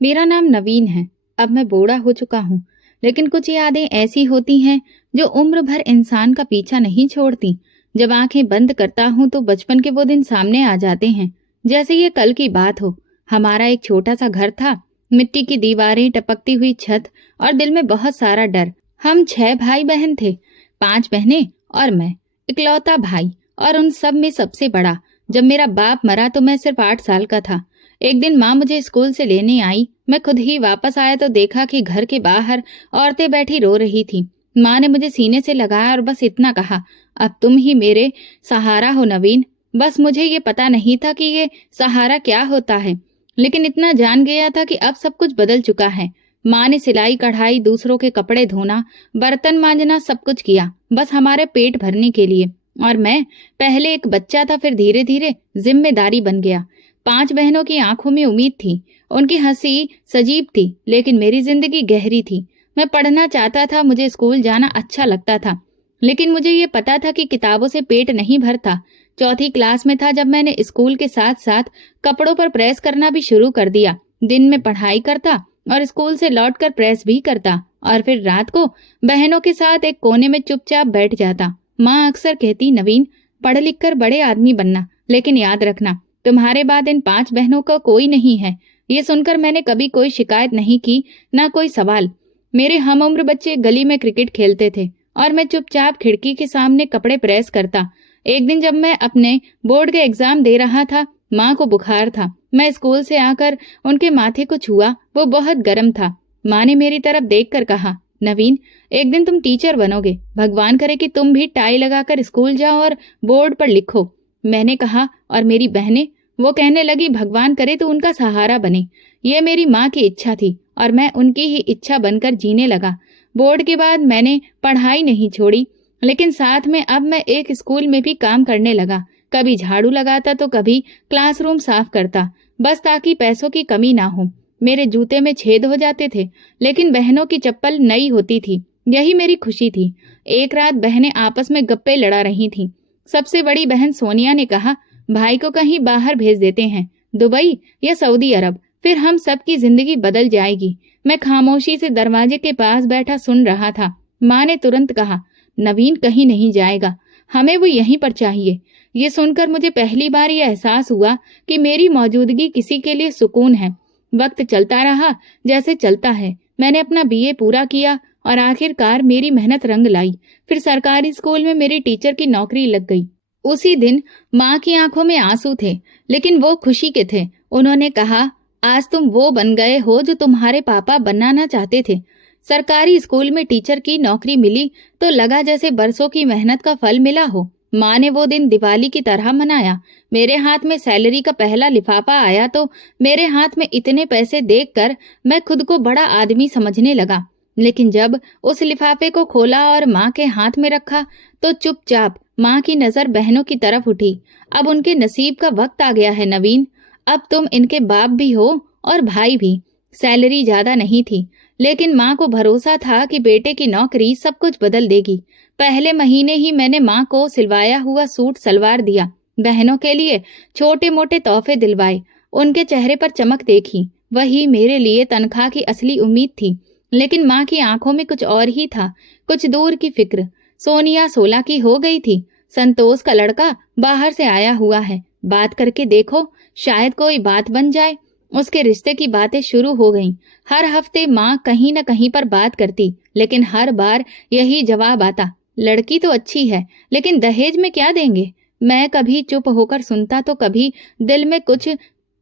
मेरा नाम नवीन है। अब मैं बूढ़ा हो चुका हूँ, लेकिन कुछ यादें ऐसी होती हैं जो उम्र भर इंसान का पीछा नहीं छोड़ती। जब आंखें बंद करता हूँ तो बचपन के वो दिन सामने आ जाते हैं, जैसे ये कल की बात हो। हमारा एक छोटा सा घर था, मिट्टी की दीवारें, टपकती हुई छत और दिल में बहुत सारा डर। हम 6 भाई बहन थे, 5 बहनें और मैं, इकलौता भाई, और उन सब में सबसे बड़ा। जब मेरा बाप मरा तो मैं सिर्फ 8 साल का था। एक दिन माँ मुझे स्कूल से लेने आई। मैं खुद ही वापस आया तो देखा कि घर के बाहर औरतें बैठी रो रही थीं। माँ ने मुझे सीने से लगाया और बस इतना कहा, अब तुम ही मेरे सहारा हो नवीन। बस मुझे ये पता नहीं था कि ये सहारा क्या होता है, लेकिन इतना जान गया था कि अब सब कुछ बदल चुका है। माँ ने सिलाई कढ़ाई, दूसरों के कपड़े धोना, बर्तन मांजना, सब कुछ किया बस हमारे पेट भरने के लिए। और मैं पहले एक बच्चा था, फिर धीरे धीरे जिम्मेदारी बन गया। 5 बहनों की आंखों में उम्मीद थी, उनकी हंसी सजीव थी, लेकिन मेरी जिंदगी गहरी थी। मैं पढ़ना चाहता था, मुझे स्कूल जाना अच्छा लगता था, लेकिन मुझे ये पता था कि किताबों से पेट नहीं भरता। चौथी क्लास में था जब मैंने स्कूल के साथ साथ कपड़ों पर प्रेस करना भी शुरू कर दिया। दिन में पढ़ाई करता और स्कूल से लौटकर प्रेस भी करता, और फिर रात को बहनों के साथ एक कोने में चुपचाप बैठ जाता। माँ अक्सर कहती, नवीन, पढ़ लिख कर बड़े आदमी बनना, लेकिन याद रखना तुम्हारे बाद इन 5 बहनों का कोई नहीं है। ये सुनकर मैंने कभी कोई शिकायत नहीं की, ना कोई सवाल। मेरे हम उम्र बच्चे गली में क्रिकेट खेलते थे और मैं चुपचाप खिड़की के सामने कपड़े प्रेस करता। एक दिन जब मैं अपने बोर्ड के एग्जाम दे रहा था, माँ को बुखार था। मैं स्कूल से आकर उनके माथे को छुआ, वो बहुत गर्म था। माँ ने मेरी तरफ देखकर कहा, नवीन, एक दिन तुम टीचर बनोगे। भगवान करे कि तुम भी टाई लगाकर स्कूल जाओ और बोर्ड पर लिखो। मैंने कहा, और मेरी बहनें? वो कहने लगी, भगवान करे तो उनका सहारा बने। ये मेरी माँ की इच्छा थी और मैं उनकी ही इच्छा बनकर जीने लगा। बोर्ड के बाद मैंने पढ़ाई नहीं छोड़ी, लेकिन साथ में अब मैं एक स्कूल में भी काम करने लगा। कभी झाड़ू लगाता तो कभी क्लासरूम साफ करता, बस ताकि पैसों की कमी ना हो। मेरे जूते में छेद हो जाते थे, लेकिन बहनों की चप्पल नई होती थी, यही मेरी खुशी थी। एक रात बहनें आपस में गप्पे लड़ा रही थीं। सबसे बड़ी बहन सोनिया ने कहा, भाई को कहीं बाहर भेज देते हैं, दुबई या सऊदी अरब, फिर हम सबकी जिंदगी बदल जाएगी। मैं खामोशी से दरवाजे के पास बैठा सुन रहा था। माँ ने तुरंत कहा, नवीन कहीं नहीं जाएगा, हमें वो यहीं पर चाहिए। ये सुनकर मुझे पहली बार ये एहसास हुआ कि मेरी मौजूदगी किसी के लिए सुकून है। वक्त चलता रहा जैसे चलता है। मैंने अपना बीए पूरा किया और आखिरकार मेरी मेहनत रंग लाई। फिर सरकारी स्कूल में मेरी टीचर की नौकरी लग गई। उसी दिन माँ की आंखों में आंसू थे, लेकिन वो खुशी के थे। उन्होंने कहा, आज तुम वो बन गए हो जो तुम्हारे पापा बनाना चाहते थे। सरकारी स्कूल में टीचर की नौकरी मिली तो लगा जैसे बरसों की मेहनत का फल मिला हो। माँ ने वो दिन दिवाली की तरह मनाया। मेरे हाथ में सैलरी का पहला लिफाफा आया तो मेरे हाथ में इतने पैसे देखकर मैं खुद को बड़ा आदमी समझने लगा। लेकिन जब उस लिफाफे को खोला और माँ के हाथ में रखा तो चुपचाप माँ की नजर बहनों की तरफ उठी। अब उनके नसीब का वक्त आ गया है नवीन। अब तुम इनके बाप भी हो और भाई भी। सैलरी ज्यादा नहीं थी, लेकिन माँ को भरोसा था कि बेटे की नौकरी सब कुछ बदल देगी। पहले महीने ही मैंने माँ को सिलवाया हुआ सूट सलवार दिया। बहनों के लिए छोटे मोटे तोहफे दिलवाए। उनके चेहरे पर चमक देखी, वही मेरे लिए तनख्वाह की असली उम्मीद थी। लेकिन माँ की आंखों में कुछ और ही था, कुछ दूर की फिक्र। सोनिया 16 की हो गई थी। संतोष का लड़का बाहर से आया हुआ है, बात करके देखो, शायद कोई बात बन जाए। उसके रिश्ते की बातें शुरू हो गईं। हर हफ्ते माँ कहीं न कहीं पर बात करती, लेकिन हर बार यही जवाब आता, लड़की तो अच्छी है, लेकिन दहेज में क्या देंगे। मैं कभी चुप होकर सुनता तो कभी दिल में कुछ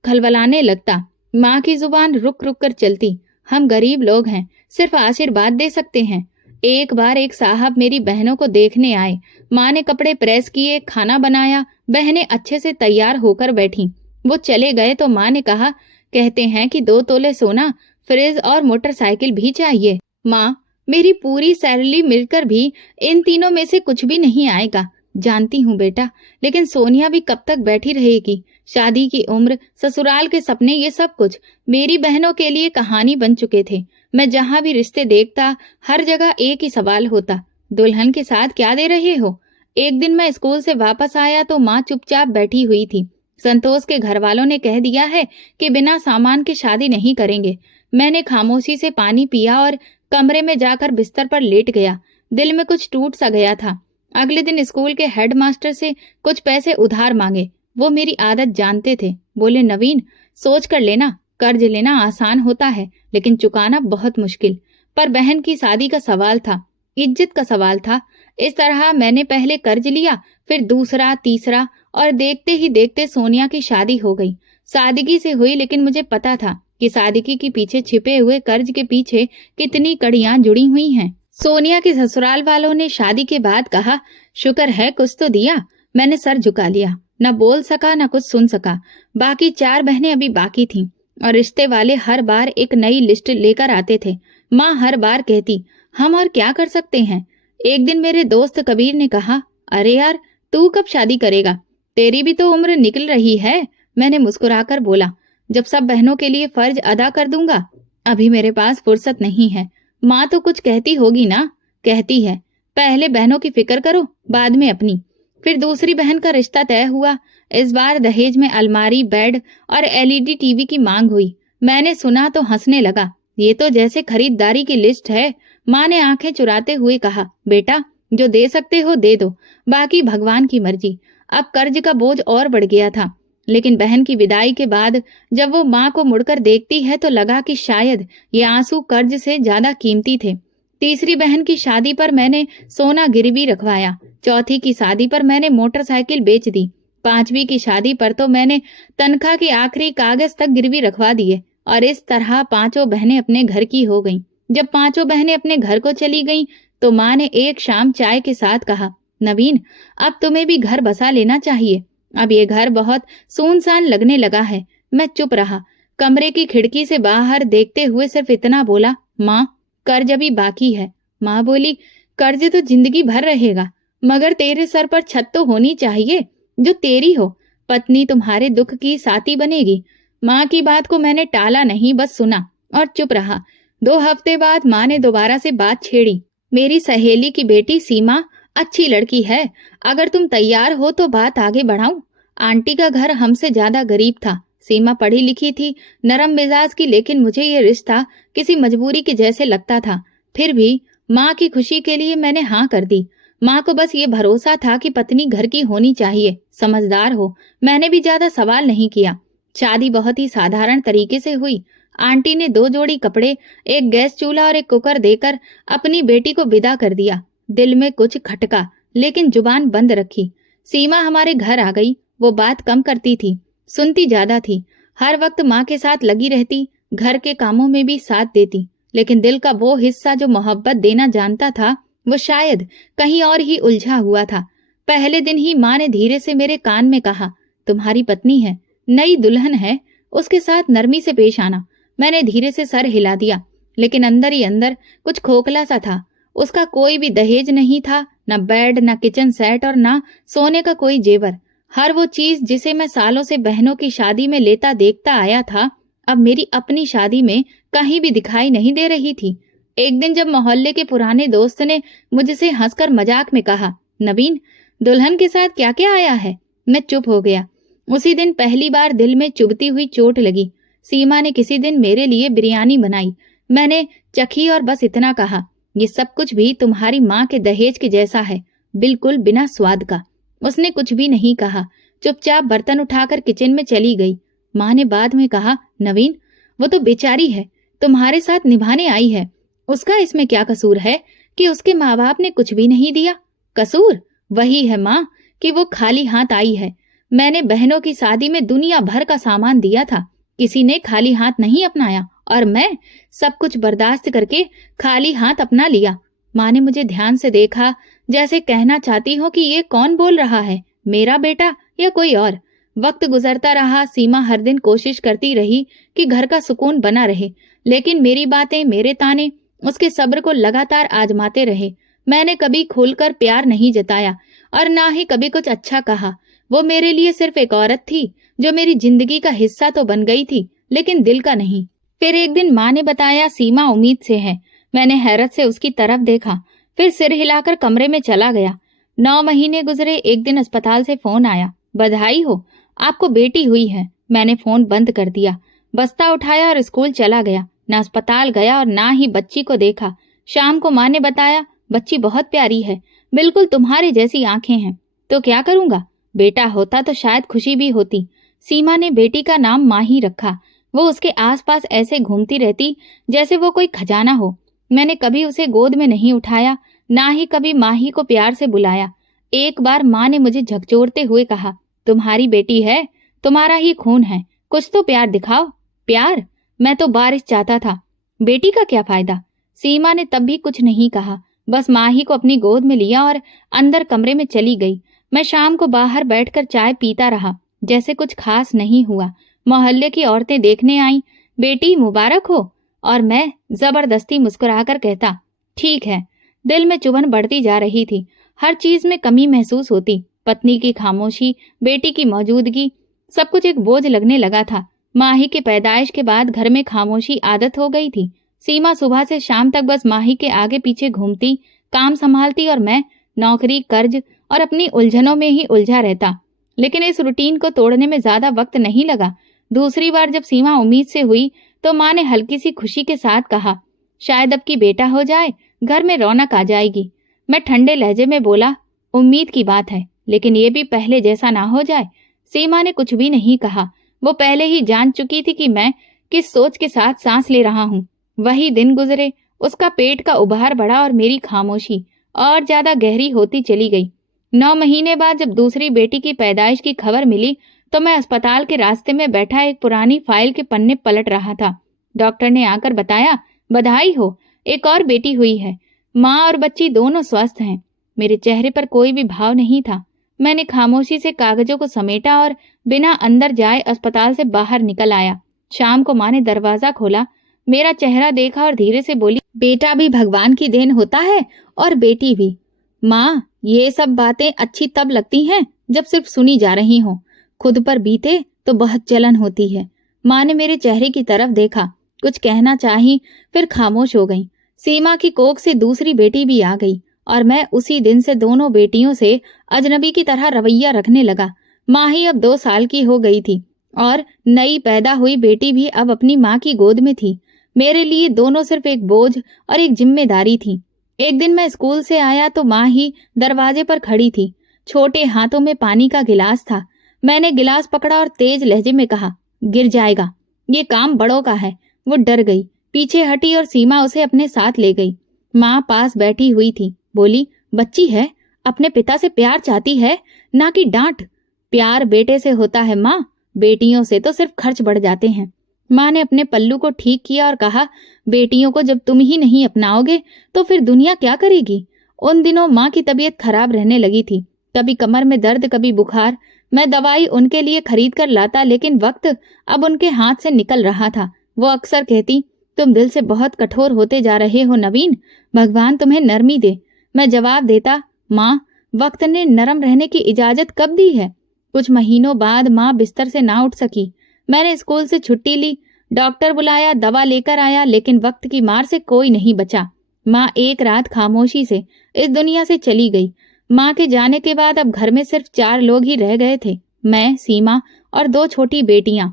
खलबलाने लगता। माँ की जुबान रुक रुक कर चलती, हम गरीब लोग हैं, सिर्फ आशीर्वाद दे सकते हैं। एक बार एक साहब मेरी बहनों को देखने आए। माँ ने कपड़े प्रेस किए, खाना बनाया, बहनें अच्छे से तैयार होकर बैठी। वो चले गए तो माँ ने कहा, कहते हैं कि 2 तोले सोना, फ्रिज और मोटरसाइकिल भी चाहिए। माँ, मेरी पूरी सैलरी मिलकर भी इन तीनों में से कुछ भी नहीं आएगा। जानती हूँ बेटा, लेकिन सोनिया भी कब तक बैठी रहेगी। शादी की उम्र, ससुराल के सपने, ये सब कुछ मेरी बहनों के लिए कहानी बन चुके थे। मैं जहाँ भी रिश्ते देखता, हर जगह एक ही सवाल होता, दुल्हन के साथ क्या दे रहे हो। एक दिन मैं स्कूल से वापस आया तो माँ चुपचाप बैठी हुई थी। संतोष के घर वालों ने कह दिया है कि बिना सामान के शादी नहीं करेंगे। मैंने खामोशी से पानी पिया और कमरे में जाकर बिस्तर पर लेट गया। दिल में कुछ टूट सा गया था। अगले दिन स्कूल के हेडमास्टर से कुछ पैसे उधार मांगे। वो मेरी आदत जानते थे। बोले, नवीन, सोच कर लेना, कर्ज लेना आसान होता है लेकिन चुकाना बहुत मुश्किल। पर बहन की शादी का सवाल था, इज्जत का सवाल था। इस तरह मैंने पहले कर्ज लिया, फिर दूसरा, तीसरा, और देखते ही देखते सोनिया की शादी हो गई। सादगी से हुई, लेकिन मुझे पता था कि सादगी के पीछे छिपे हुए कर्ज के पीछे कितनी कड़ियां जुड़ी हुई हैं। सोनिया के ससुराल वालों ने शादी के बाद कहा, शुक्र है कुछ तो दिया। मैंने सर झुका लिया, न बोल सका न कुछ सुन सका। बाकी 4 बहनें अभी बाकी थीं और रिश्ते वाले हर बार एक नई लिस्ट लेकर आते थे। माँ हर बार कहती, हम और क्या कर सकते हैं। एक दिन मेरे दोस्त कबीर ने कहा, अरे यार, तू कब शादी करेगा, तेरी भी तो उम्र निकल रही है। मैंने मुस्कुराकर बोला, जब सब बहनों के लिए फर्ज अदा कर दूंगा। अभी मेरे पास फुर्सत नहीं है। माँ तो कुछ कहती होगी ना। कहती है, पहले बहनों की फिक्र करो, बाद में अपनी। फिर दूसरी बहन का रिश्ता तय हुआ। इस बार दहेज में अलमारी, बेड और एलईडी टीवी की मांग हुई। मैंने सुना तो हंसने लगा। ये तो जैसे खरीदारी की लिस्ट है। माँ ने आंखें चुराते हुए कहा, बेटा, जो दे सकते हो दे दो, बाकी भगवान की मर्जी। अब कर्ज का बोझ और बढ़ गया था। लेकिन बहन की विदाई के बाद जब वो माँ को मुड़कर देखती है तो लगा कि शायद ये आंसू कर्ज से ज्यादा कीमती थे। तीसरी बहन की शादी पर मैंने सोना गिरवी रखवाया। चौथी की शादी पर मैंने मोटरसाइकिल बेच दी। 5वीं की शादी पर तो मैंने तनख्वाह के आखिरी कागज तक गिरवी रखवा दिए। और इस तरह 5 बहनें अपने घर की हो गईं। जब 5 बहनें अपने घर को चली गईं तो माँ ने एक शाम चाय के साथ कहा, नवीन, अब तुम्हें भी घर बसा लेना चाहिए। अब ये घर बहुत सुनसान लगने लगा है। मैं चुप रहा। कमरे की खिड़की से बाहर देखते हुए सिर्फ इतना बोला, माँ, कर्ज अभी बाकी है। माँ बोली, कर्ज तो जिंदगी भर रहेगा, मगर तेरे सर पर छत तो होनी चाहिए जो तेरी हो। पत्नी तुम्हारे दुख की साथी बनेगी। माँ की बात को मैंने टाला नहीं, बस सुना और चुप रहा। 2 हफ्ते बाद माँ ने दोबारा से बात छेड़ी। मेरी सहेली की बेटी सीमा अच्छी लड़की है, अगर तुम तैयार हो तो बात आगे बढ़ाऊं। आंटी का घर हमसे ज्यादा गरीब था। सीमा पढ़ी लिखी थी, नरम मिजाज की, लेकिन मुझे ये रिश्ता किसी मजबूरी के जैसे लगता था। फिर भी माँ की खुशी के लिए मैंने हाँ कर दी। माँ को बस ये भरोसा था कि पत्नी घर की होनी चाहिए, समझदार हो। मैंने भी ज्यादा सवाल नहीं किया। शादी बहुत ही साधारण तरीके से हुई। आंटी ने 2 जोड़ी कपड़े, एक गैस चूल्हा और एक कुकर देकर अपनी बेटी को विदा कर दिया। दिल में कुछ खटका, लेकिन जुबान बंद रखी। सीमा हमारे घर आ गई। वो बात कम करती थी, सुनती ज्यादा थी। हर वक्त माँ के साथ लगी रहती, घर के कामों में भी साथ देती। लेकिन दिल का वो हिस्सा जो मोहब्बत देना जानता था, वो शायद कहीं और ही उलझा हुआ था। पहले दिन ही माँ ने धीरे से मेरे कान में कहा, तुम्हारी पत्नी है, नई दुल्हन है, उसके साथ नरमी से पेश आना। मैंने धीरे से सर हिला दिया, लेकिन अंदर ही अंदर कुछ खोखला सा था। उसका कोई भी दहेज नहीं था, न बेड, न किचन सेट और न सोने का कोई जेवर। हर वो चीज जिसे मैं सालों से बहनों की शादी में लेता देखता आया था, अब मेरी अपनी शादी में कहीं भी दिखाई नहीं दे रही थी। एक दिन जब मोहल्ले के पुराने दोस्त ने मुझसे हंसकर मजाक में कहा, नवीन, दुल्हन के साथ क्या क्या आया है, मैं चुप हो गया। उसी दिन पहली बार दिल में चुभती हुई चोट लगी। सीमा ने किसी दिन मेरे लिए बिरयानी बनाई। मैंने चखी और बस इतना कहा, ये सब कुछ भी तुम्हारी माँ के दहेज के जैसा है, बिल्कुल बिना स्वाद का। उसने कुछ भी नहीं कहा, चुपचाप बर्तन उठाकर किचन में चली गई। माँ ने बाद में कहा, नवीन, वो तो बेचारी है, तुम्हारे साथ निभाने आई है। उसका इसमें क्या कसूर है कि उसके माँ बाप ने कुछ भी नहीं दिया। कसूर वही है माँ कि वो खाली हाथ आई है। मैंने बहनों की शादी में दुनिया भर का सामान दिया था, किसी ने खाली हाथ नहीं अपनाया, और मैं सब कुछ बर्दाश्त करके खाली हाथ अपना लिया। माँ ने मुझे ध्यान से देखा, जैसे कहना चाहती हो कि ये कौन बोल रहा है, मेरा बेटा या कोई और। वक्त गुजरता रहा। सीमा हर दिन कोशिश करती रही कि घर का सुकून बना रहे, लेकिन मेरी बातें, मेरे ताने उसके सब्र को लगातार आजमाते रहे। मैंने कभी खुलकर प्यार नहीं जताया और ना ही कभी कुछ अच्छा कहा। वो मेरे लिए सिर्फ एक औरत थी जो मेरी जिंदगी का हिस्सा तो बन गई थी, लेकिन दिल का नहीं। फिर एक दिन माँ ने बताया, सीमा उम्मीद से है। मैंने हैरत से उसकी तरफ देखा, फिर सिर हिलाकर कमरे में चला गया। 9 महीने गुजरे। एक दिन अस्पताल से फोन आया, बधाई हो, आपको बेटी हुई है। मैंने फोन बंद कर दिया, बस्ता उठाया और स्कूल चला गया। ना अस्पताल गया और ना ही बच्ची को देखा। शाम को माँ ने बताया, बच्ची बहुत प्यारी है, बिल्कुल तुम्हारे जैसी आंखें हैं। तो क्या करूंगा, बेटा होता तो शायद खुशी भी होती। सीमा ने बेटी का नाम माही रखा। वो उसके आसपास ऐसे घूमती रहती जैसे वो कोई खजाना हो। मैंने कभी उसे गोद में नहीं उठाया, ना ही कभी माही को प्यार से बुलाया। एक बार माँ ने मुझे झकझोरते हुए कहा, तुम्हारी बेटी है, तुम्हारा ही खून है, कुछ तो प्यार दिखाओ। प्यार? मैं तो बारिश चाहता था, बेटी का क्या फायदा। सीमा ने तब भी कुछ नहीं कहा, बस माही को अपनी गोद में लिया और अंदर कमरे में चली गई। मैं शाम को बाहर बैठकर चाय पीता रहा, जैसे कुछ खास नहीं हुआ। मोहल्ले की औरतें देखने आईं, बेटी मुबारक हो, और मैं जबरदस्ती मुस्कुराकर कहता, ठीक है। दिल में चुभन बढ़ती जा रही थी, हर चीज में कमी महसूस होती। पत्नी की खामोशी, बेटी की मौजूदगी, सब कुछ एक बोझ लगने लगा था। माही के पैदाइश के बाद घर में खामोशी आदत हो गई थी। सीमा सुबह से शाम तक बस माही के आगे पीछे घूमती, काम संभालती, और मैं नौकरी, कर्ज और अपनी उलझनों में ही उलझा रहता। लेकिन इस रूटीन को तोड़ने में ज्यादा वक्त नहीं लगा। दूसरी बार जब सीमा उम्मीद से हुई तो माँ ने हल्की सी खुशी के साथ कहा, शायद अब की बेटा हो जाए, घर में रौनक आ जाएगी। मैं ठंडे लहजे में बोला, उम्मीद की बात है, लेकिन ये भी पहले जैसा ना हो जाए। सीमा ने कुछ भी नहीं कहा। वो पहले ही जान चुकी थी कि मैं किस सोच के साथ सांस ले रहा हूँ। वही दिन गुजरे, उसका पेट का उभार बढ़ा और मेरी खामोशी और ज्यादा गहरी होती चली गई। 9 महीने बाद जब दूसरी बेटी की पैदाइश की खबर मिली तो मैं अस्पताल के रास्ते में बैठा एक पुरानी फाइल के पन्ने पलट रहा था। डॉक्टर ने आकर बताया, बधाई हो, एक और बेटी हुई है। माँ और बच्ची दोनों स्वस्थ हैं। मेरे चेहरे पर कोई भी भाव नहीं था। मैंने खामोशी से कागजों को समेटा और बिना अंदर जाए अस्पताल से बाहर निकल आया। शाम को माँ ने दरवाजा खोला, मेरा चेहरा देखा और धीरे से बोली, बेटा भी भगवान की देन होता है और बेटी भी। माँ, ये सब बातें अच्छी तब लगती हैं जब सिर्फ सुनी जा रही हो, खुद पर बीते तो बहुत जलन होती है। माँ ने मेरे चेहरे की तरफ देखा, कुछ कहना चाही, फिर खामोश हो गई। सीमा की कोख से दूसरी बेटी भी आ गई और मैं उसी दिन से दोनों बेटियों से अजनबी की तरह रवैया रखने लगा। माही अब 2 साल की हो गई थी और नई पैदा हुई बेटी भी अब अपनी माँ की गोद में थी। मेरे लिए दोनों सिर्फ एक बोझ और एक जिम्मेदारी थी। एक दिन मैं स्कूल से आया तो माँ ही दरवाजे पर खड़ी थी। छोटे हाथों में पानी का गिलास था। मैंने गिलास पकड़ा और तेज लहजे में कहा, गिर जाएगा, ये काम बड़ों का है। वो डर गई, पीछे हटी और सीमा उसे अपने साथ ले गई। माँ पास बैठी हुई थी, बोली, बच्ची है, अपने पिता से प्यार चाहती है, ना कि डांट। प्यार बेटे से होता है माँ, बेटियों से तो सिर्फ खर्च बढ़ जाते हैं। माँ ने अपने पल्लू को ठीक किया और कहा, बेटियों को जब तुम ही नहीं अपनाओगे तो फिर दुनिया क्या करेगी। उन दिनों माँ की तबीयत खराब रहने लगी थी, कभी कमर में दर्द, कभी बुखार। मैं दवाई उनके लिए खरीद कर लाता, लेकिन वक्त अब उनके हाथ से निकल रहा था। वो अक्सर कहती, तुम दिल से बहुत कठोर होते जा रहे हो नवीन, भगवान तुम्हें नरमी दे। मैं जवाब देता, माँ, वक्त ने नरम रहने की इजाजत कब दी है। कुछ महीनों बाद माँ बिस्तर से ना उठ सकी। मैंने स्कूल से छुट्टी ली, डॉक्टर बुलाया, दवा लेकर आया, लेकिन वक्त की मार से कोई नहीं बचा। माँ एक रात खामोशी से इस दुनिया से चली गई। माँ के जाने के बाद अब घर में सिर्फ 4 लोग ही रह गए थे, मैं, सीमा और 2 छोटी बेटियां।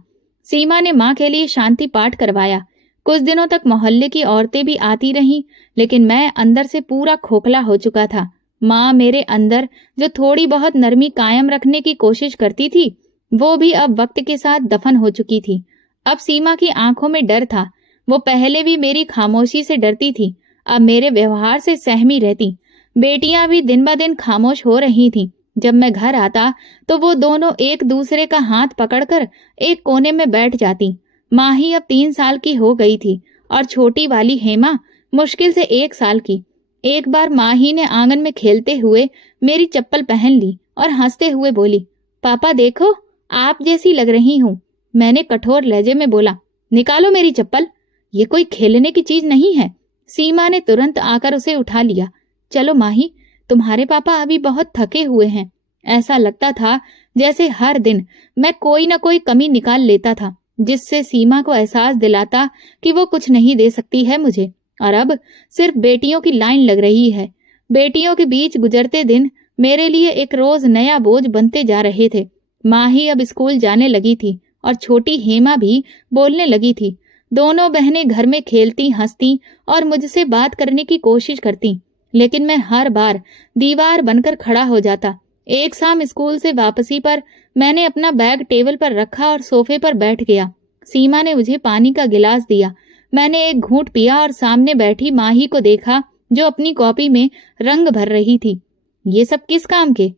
सीमा ने माँ के लिए शांति पाठ करवाया। कुछ दिनों तक मोहल्ले की औरतें भी आती रहीं, लेकिन मैं अंदर से पूरा खोखला हो चुका था। माँ मेरे अंदर जो थोड़ी बहुत नरमी कायम रखने की कोशिश करती थी, वो भी अब वक्त के साथ दफन हो चुकी थी। अब सीमा की आंखों में डर था। वो पहले भी मेरी खामोशी से डरती थी, अब मेरे व्यवहार से सहमी रहती। बेटियां भी दिन ब दिन खामोश हो रही थीं। जब मैं घर आता तो वो दोनों एक दूसरे का हाथ पकड़कर एक कोने में बैठ जाती। माही अब 3 साल की हो गई थी और छोटी वाली हेमा मुश्किल से 1 साल की। एक बार माही ने आंगन में खेलते हुए मेरी चप्पल पहन ली और हंसते हुए बोली, पापा देखो, आप जैसी लग रही हूँ। मैंने कठोर लहजे में बोला, निकालो मेरी चप्पल, ये कोई खेलने की चीज नहीं है। सीमा ने तुरंत आकर उसे उठा लिया। चलो माही, तुम्हारे पापा अभी बहुत थके हुए हैं। ऐसा लगता था जैसे हर दिन मैं कोई न कोई कमी निकाल लेता था, जिससे सीमा को एहसास दिलाता कि वो कुछ नहीं दे सकती है मुझे। और अब सिर्फ बेटियों की लाइन लग रही है। बेटियों के बीच गुजरते दिन मेरे लिए एक रोज नया बोझ बनते जा रहे थे। माही अब स्कूल जाने लगी थी और छोटी हेमा भी बोलने लगी थी। दोनों बहनें घर में खेलती, हंसती और मुझसे बात करने की कोशिश करती, लेकिन मैं हर बार दीवार बनकर खड़ा हो जाता। एक शाम स्कूल से वापसी पर मैंने अपना बैग टेबल पर रखा और सोफे पर बैठ गया। सीमा ने मुझे पानी का गिलास दिया। मैंने एक घूंट पिया और सामने बैठी माही को देखा, जो अपनी कॉपी में रंग भर रही थी। ये सब किस काम के?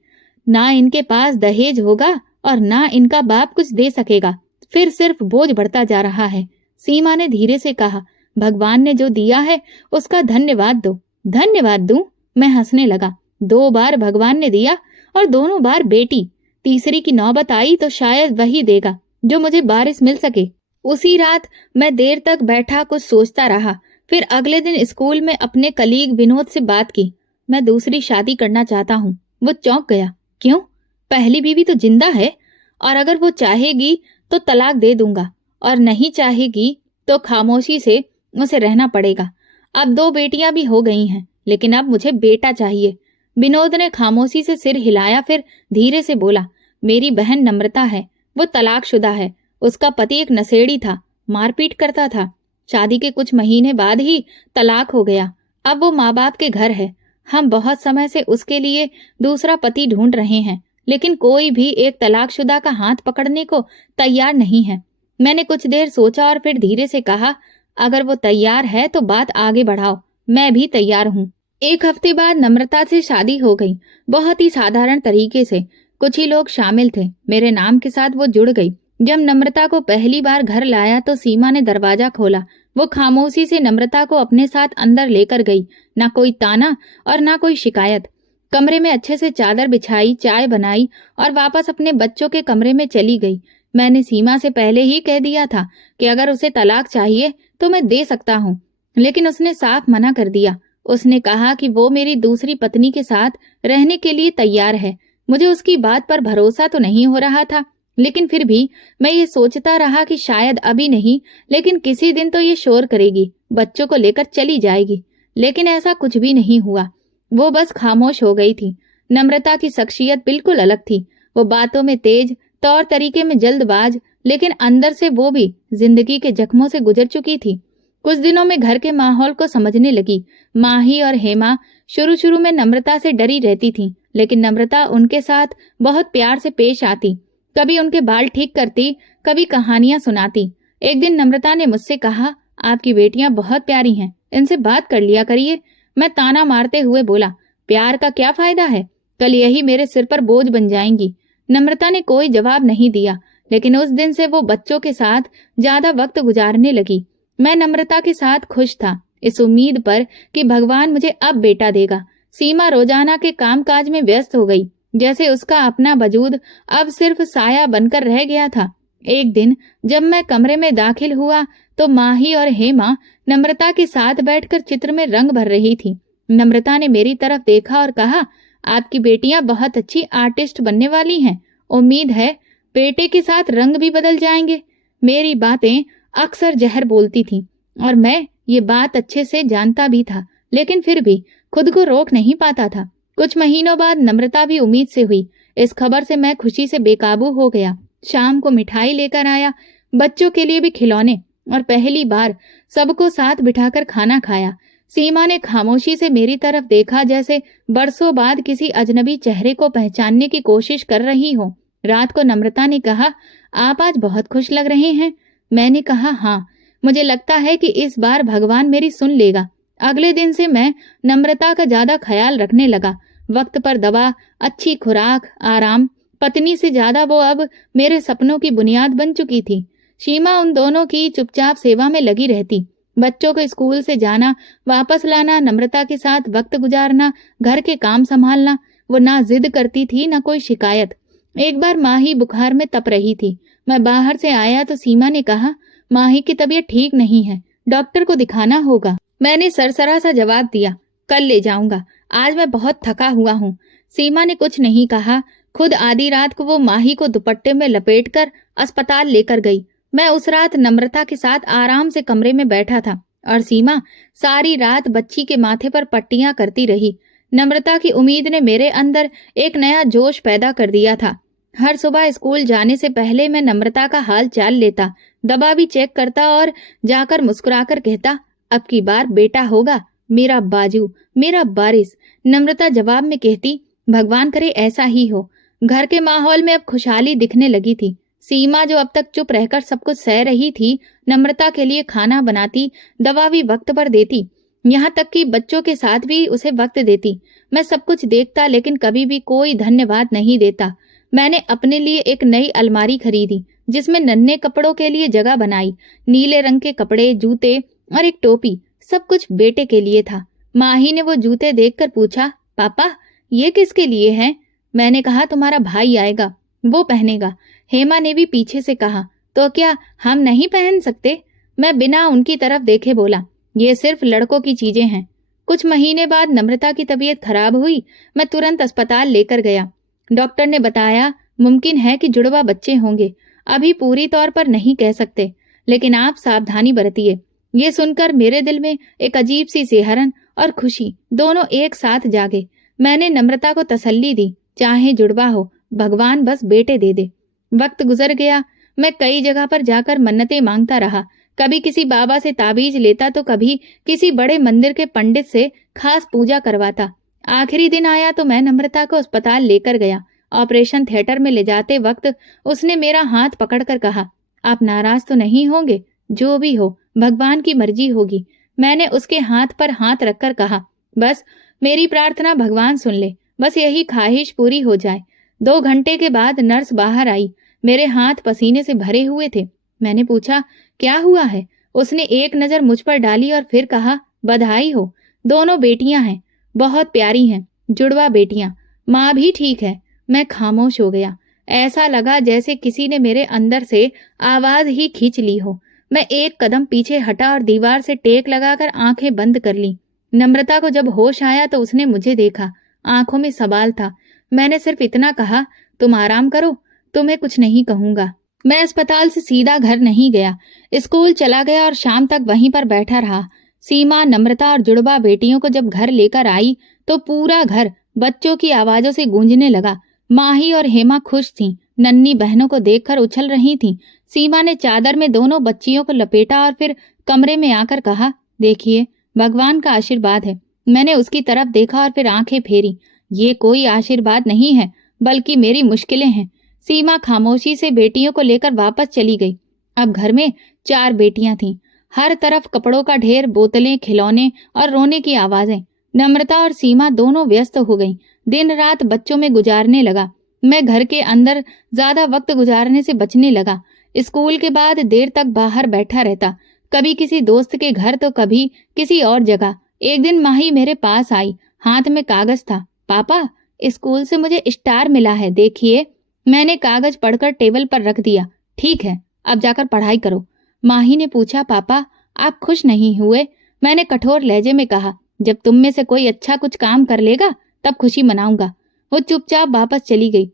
ना इनके पास दहेज होगा और ना इनका बाप कुछ दे सकेगा, फिर सिर्फ बोझ बढ़ता जा रहा है। सीमा ने धीरे से कहा, भगवान ने जो दिया है उसका धन्यवाद दो। धन्यवाद दूं? मैं हंसने लगा। 2 बार भगवान ने दिया और दोनों बार बेटी। तीसरी की नौबत आई तो शायद वही देगा जो मुझे वारिस मिल सके। उसी रात मैं देर तक बैठा कुछ सोचता रहा। फिर अगले दिन स्कूल में अपने कलीग विनोद से बात की। मैं दूसरी शादी करना चाहता हूँ। वो चौंक गया। क्यों? पहली बीवी तो जिंदा है और अगर वो चाहेगी तो तलाक दे दूंगा और नहीं चाहेगी तो खामोशी से उसे रहना पड़ेगा। अब 2 बेटियां भी हो गई हैं, लेकिन अब मुझे बेटा चाहिए। विनोद ने खामोशी से सिर हिलाया, फिर धीरे से बोला, मेरी बहन नम्रता है। वो तलाकशुदा है। उसका पति एक नशेड़ी था, मारपीट करता था। शादी के कुछ महीने बाद ही तलाक हो गया। अब वो माँ बाप के घर है। हम बहुत समय से उसके लिए दूसरा पति ढूंढ रहे हैं, लेकिन कोई भी एक तलाकशुदा का हाथ पकड़ने को तैयार नहीं है। मैंने कुछ देर सोचा और फिर धीरे से कहा, अगर वो तैयार है तो बात आगे बढ़ाओ, मैं भी तैयार हूँ। 1 हफ्ते बाद नम्रता से शादी हो गई, बहुत ही साधारण तरीके से। कुछ ही लोग शामिल थे। मेरे नाम के साथ वो जुड़ गई। जब नम्रता को पहली बार घर लाया तो सीमा ने दरवाजा खोला। वो खामोशी से नम्रता को अपने साथ अंदर लेकर गई। ना कोई ताना और ना कोई शिकायत। कमरे में अच्छे से चादर बिछाई, चाय बनाई और वापस अपने बच्चों के कमरे में चली गई। मैंने सीमा से पहले ही कह दिया था कि अगर उसे तलाक चाहिए तो मैं दे सकता हूँ, लेकिन उसने साफ मना कर दिया। उसने कहा कि वो मेरी दूसरी पत्नी के साथ रहने के लिए तैयार है। मुझे उसकी बात पर भरोसा तो नहीं हो रहा था, लेकिन फिर भी मैं ये सोचता रहा कि शायद अभी नहीं, लेकिन किसी दिन तो ये शोर करेगी, बच्चों को लेकर चली जाएगी। लेकिन ऐसा कुछ भी नहीं हुआ। वो बस खामोश हो गई थी। नम्रता की शख्सियत बिल्कुल अलग थी। वो बातों में तेज, तौर तरीके में जल्दबाज, लेकिन अंदर से वो भी जिंदगी के जख्मों से गुजर चुकी थी। कुछ दिनों में घर के माहौल को समझने लगी। माही और हेमा शुरू शुरू में नम्रता से डरी रहती थीं, लेकिन नम्रता उनके साथ बहुत प्यार से पेश आती। कभी उनके बाल ठीक करती, कभी कहानियां सुनाती। एक दिन नम्रता ने मुझसे कहा, आपकी बेटियां बहुत प्यारी हैं, इनसे बात कर लिया करिए। मैं ताना मारते हुए बोला, प्यार का क्या फायदा है, कल यही मेरे सिर पर बोझ बन जाएंगी। नम्रता ने कोई जवाब नहीं दिया, लेकिन उस दिन से वो बच्चों के साथ ज्यादा वक्त गुजारने लगी। मैं नम्रता के साथ खुश था, इस उम्मीद पर कि भगवान मुझे अब बेटा देगा। सीमा रोजाना के कामकाज में व्यस्त हो गई, जैसे उसका अपना वजूद अब सिर्फ साया बनकर रह गया था। एक दिन जब मैं कमरे में दाखिल हुआ तो माही और हेमा नम्रता के साथ बैठकर चित्र में रंग भर रही थी। नम्रता ने मेरी तरफ देखा और कहा, आपकी बेटियां बहुत अच्छी आर्टिस्ट बनने वाली हैं। उम्मीद है बेटे के साथ रंग भी बदल जाएंगे। मेरी बातें अक्सर जहर बोलती थी और मैं ये बात अच्छे से जानता भी था, लेकिन फिर भी खुद को रोक नहीं पाता था। कुछ महीनों बाद नम्रता भी उम्मीद से हुई। इस खबर से मैं खुशी से बेकाबू हो गया। शाम को मिठाई लेकर आया, बच्चों के लिए भी खिलौने, और पहली बार सबको साथ बिठाकर खाना खाया। सीमा ने खामोशी से मेरी तरफ देखा, जैसे बरसों बाद किसी अजनबी चेहरे को पहचानने की कोशिश कर रही हो। रात को नम्रता ने कहा, आप आज बहुत खुश लग रहे हैं। मैंने कहा, हाँ, मुझे लगता है कि इस बार भगवान मेरी सुन लेगा। अगले दिन से मैं नम्रता का ज्यादा ख्याल रखने लगा। वक्त पर दवा, अच्छी खुराक, आराम। पत्नी से ज्यादा वो अब मेरे सपनों की बुनियाद बन चुकी थी। सीमा उन दोनों की चुपचाप सेवा में लगी रहती। बच्चों को स्कूल से जाना, वापस लाना, नम्रता के साथ वक्त गुजारना, घर के काम संभालना। वो ना जिद करती थी, ना कोई शिकायत। एक बार माही बुखार में तप रही थी। मैं बाहर से आया तो सीमा ने कहा, माही की तबीयत ठीक नहीं है, डॉक्टर को दिखाना होगा। मैंने सरसरा सा जवाब दिया, कल ले जाऊंगा, आज मैं बहुत थका हुआ हूँ। सीमा ने कुछ नहीं कहा। खुद आधी रात को वो माही को दुपट्टे में लपेटकर अस्पताल लेकर गई। मैं उस रात नम्रता के साथ आराम से कमरे में बैठा था और सीमा सारी रात बच्ची के माथे पर पट्टियां करती रही। नम्रता की उम्मीद ने मेरे अंदर एक नया जोश पैदा कर दिया था। हर सुबह स्कूल जाने से पहले मैं नम्रता का हाल चाल लेता, दवा भी चेक करता और जाकर मुस्कुराकर कहता, अब की बार बेटा होगा, मेरा बाजू, मेरा बारिश। नम्रता जवाब में कहती, भगवान करे ऐसा ही हो। घर के माहौल में अब खुशहाली दिखने लगी थी। सीमा जो अब तक चुप रहकर सब कुछ सह रही थी, नम्रता के लिए खाना बनाती, दवा भी वक्त पर देती, यहाँ तक कि बच्चों के साथ भी उसे वक्त देती। मैं सब कुछ देखता लेकिन कभी भी कोई धन्यवाद नहीं देता। मैंने अपने लिए एक नई अलमारी खरीदी जिसमें नन्हे कपड़ों के लिए जगह बनाई। नीले रंग के कपड़े, जूते और एक टोपी, सब कुछ बेटे के लिए था। माही ने वो जूते देखकर पूछा, पापा ये किसके लिए हैं? मैंने कहा, तुम्हारा भाई आएगा, वो पहनेगा। हेमा ने भी पीछे से कहा, तो क्या हम नहीं पहन सकते? मैं बिना उनकी तरफ देखे बोला, ये सिर्फ लड़कों की चीजें हैं। कुछ महीने बाद नम्रता की तबीयत खराब हुई। मैं तुरंत अस्पताल लेकर गया। डॉक्टर ने बताया, मुमकिन है कि जुड़वा बच्चे होंगे। अभी पूरी तौर पर नहीं कह सकते, लेकिन आप सावधानी बरतिए। ये सुनकर मेरे दिल में एक अजीब सी सिहरन और खुशी दोनों एक साथ जागे। मैंने नम्रता को तसल्ली दी, चाहे जुड़वा हो, भगवान बस बेटे दे दे। वक्त गुजर गया। मैं कई जगह पर जाकर मन्नतें मांगता रहा। कभी किसी बाबा से ताबीज लेता तो कभी किसी बड़े मंदिर के पंडित से खास पूजा करवाता। आखिरी दिन आया तो मैं नम्रता को अस्पताल लेकर गया। ऑपरेशन थिएटर में ले जाते वक्त उसने मेरा हाथ पकड़कर कहा, आप नाराज तो नहीं होंगे? जो भी हो, भगवान की मर्जी होगी। मैंने उसके हाथ पर हाथ रखकर कहा, बस मेरी प्रार्थना भगवान सुन ले, बस यही ख्वाहिश पूरी हो जाए। 2 घंटे के बाद नर्स बाहर आई। मेरे हाथ पसीने से भरे हुए थे। मैंने पूछा, क्या हुआ है? उसने एक नजर मुझ पर डाली और फिर कहा, बधाई हो, दोनों बेटियां हैं, बहुत प्यारी हैं, जुड़वा बेटियां, माँ भी ठीक है। मैं खामोश हो गया। ऐसा लगा जैसे किसी ने मेरे अंदर से आवाज ही खींच ली हो। मैं एक कदम पीछे हटा और दीवार से टेक लगाकर आंखें बंद कर ली। नम्रता को जब होश आया तो उसने मुझे देखा। आंखों में सवाल था। मैंने सिर्फ इतना कहा, तुम आराम करो, तुम्हें कुछ नहीं कहूंगा। मैं अस्पताल से सीधा घर नहीं गया, स्कूल चला गया और शाम तक वहीं पर बैठा रहा। सीमा, नम्रता और जुड़वा बेटियों को जब घर लेकर आई तो पूरा घर बच्चों की आवाजों से गूंजने लगा। माही और हेमा खुश थीं, नन्ही बहनों को देखकर उछल रही थीं। सीमा ने चादर में दोनों बच्चियों को लपेटा और फिर कमरे में आकर कहा, देखिए, भगवान का आशीर्वाद है। मैंने उसकी तरफ देखा और फिर आंखें फेरी। ये कोई आशीर्वाद नहीं है, बल्कि मेरी मुश्किलें हैं। सीमा खामोशी से बेटियों को लेकर वापस चली गई। अब घर में 4 बेटियां थीं। हर तरफ कपड़ों का ढेर, बोतलें, खिलौने और रोने की आवाजें। नम्रता और सीमा दोनों व्यस्त हो गईं। दिन रात बच्चों में गुजारने लगा। मैं घर के अंदर ज्यादा वक्त गुजारने से बचने लगा। स्कूल के बाद देर तक बाहर बैठा रहता, कभी किसी दोस्त के घर तो कभी किसी और जगह। एक दिन माही मेरे पास आई, हाथ में कागज था। पापा, स्कूल से मुझे स्टार मिला है, देखिए। मैंने कागज पढ़कर टेबल पर रख दिया। ठीक है, अब जाकर पढ़ाई करो। माही ने पूछा, पापा आप खुश नहीं हुए? मैंने कठोर लहजे में कहा, जब तुम में से कोई अच्छा कुछ काम कर लेगा तब खुशी मनाऊंगा। वो चुपचाप वापस चली गई।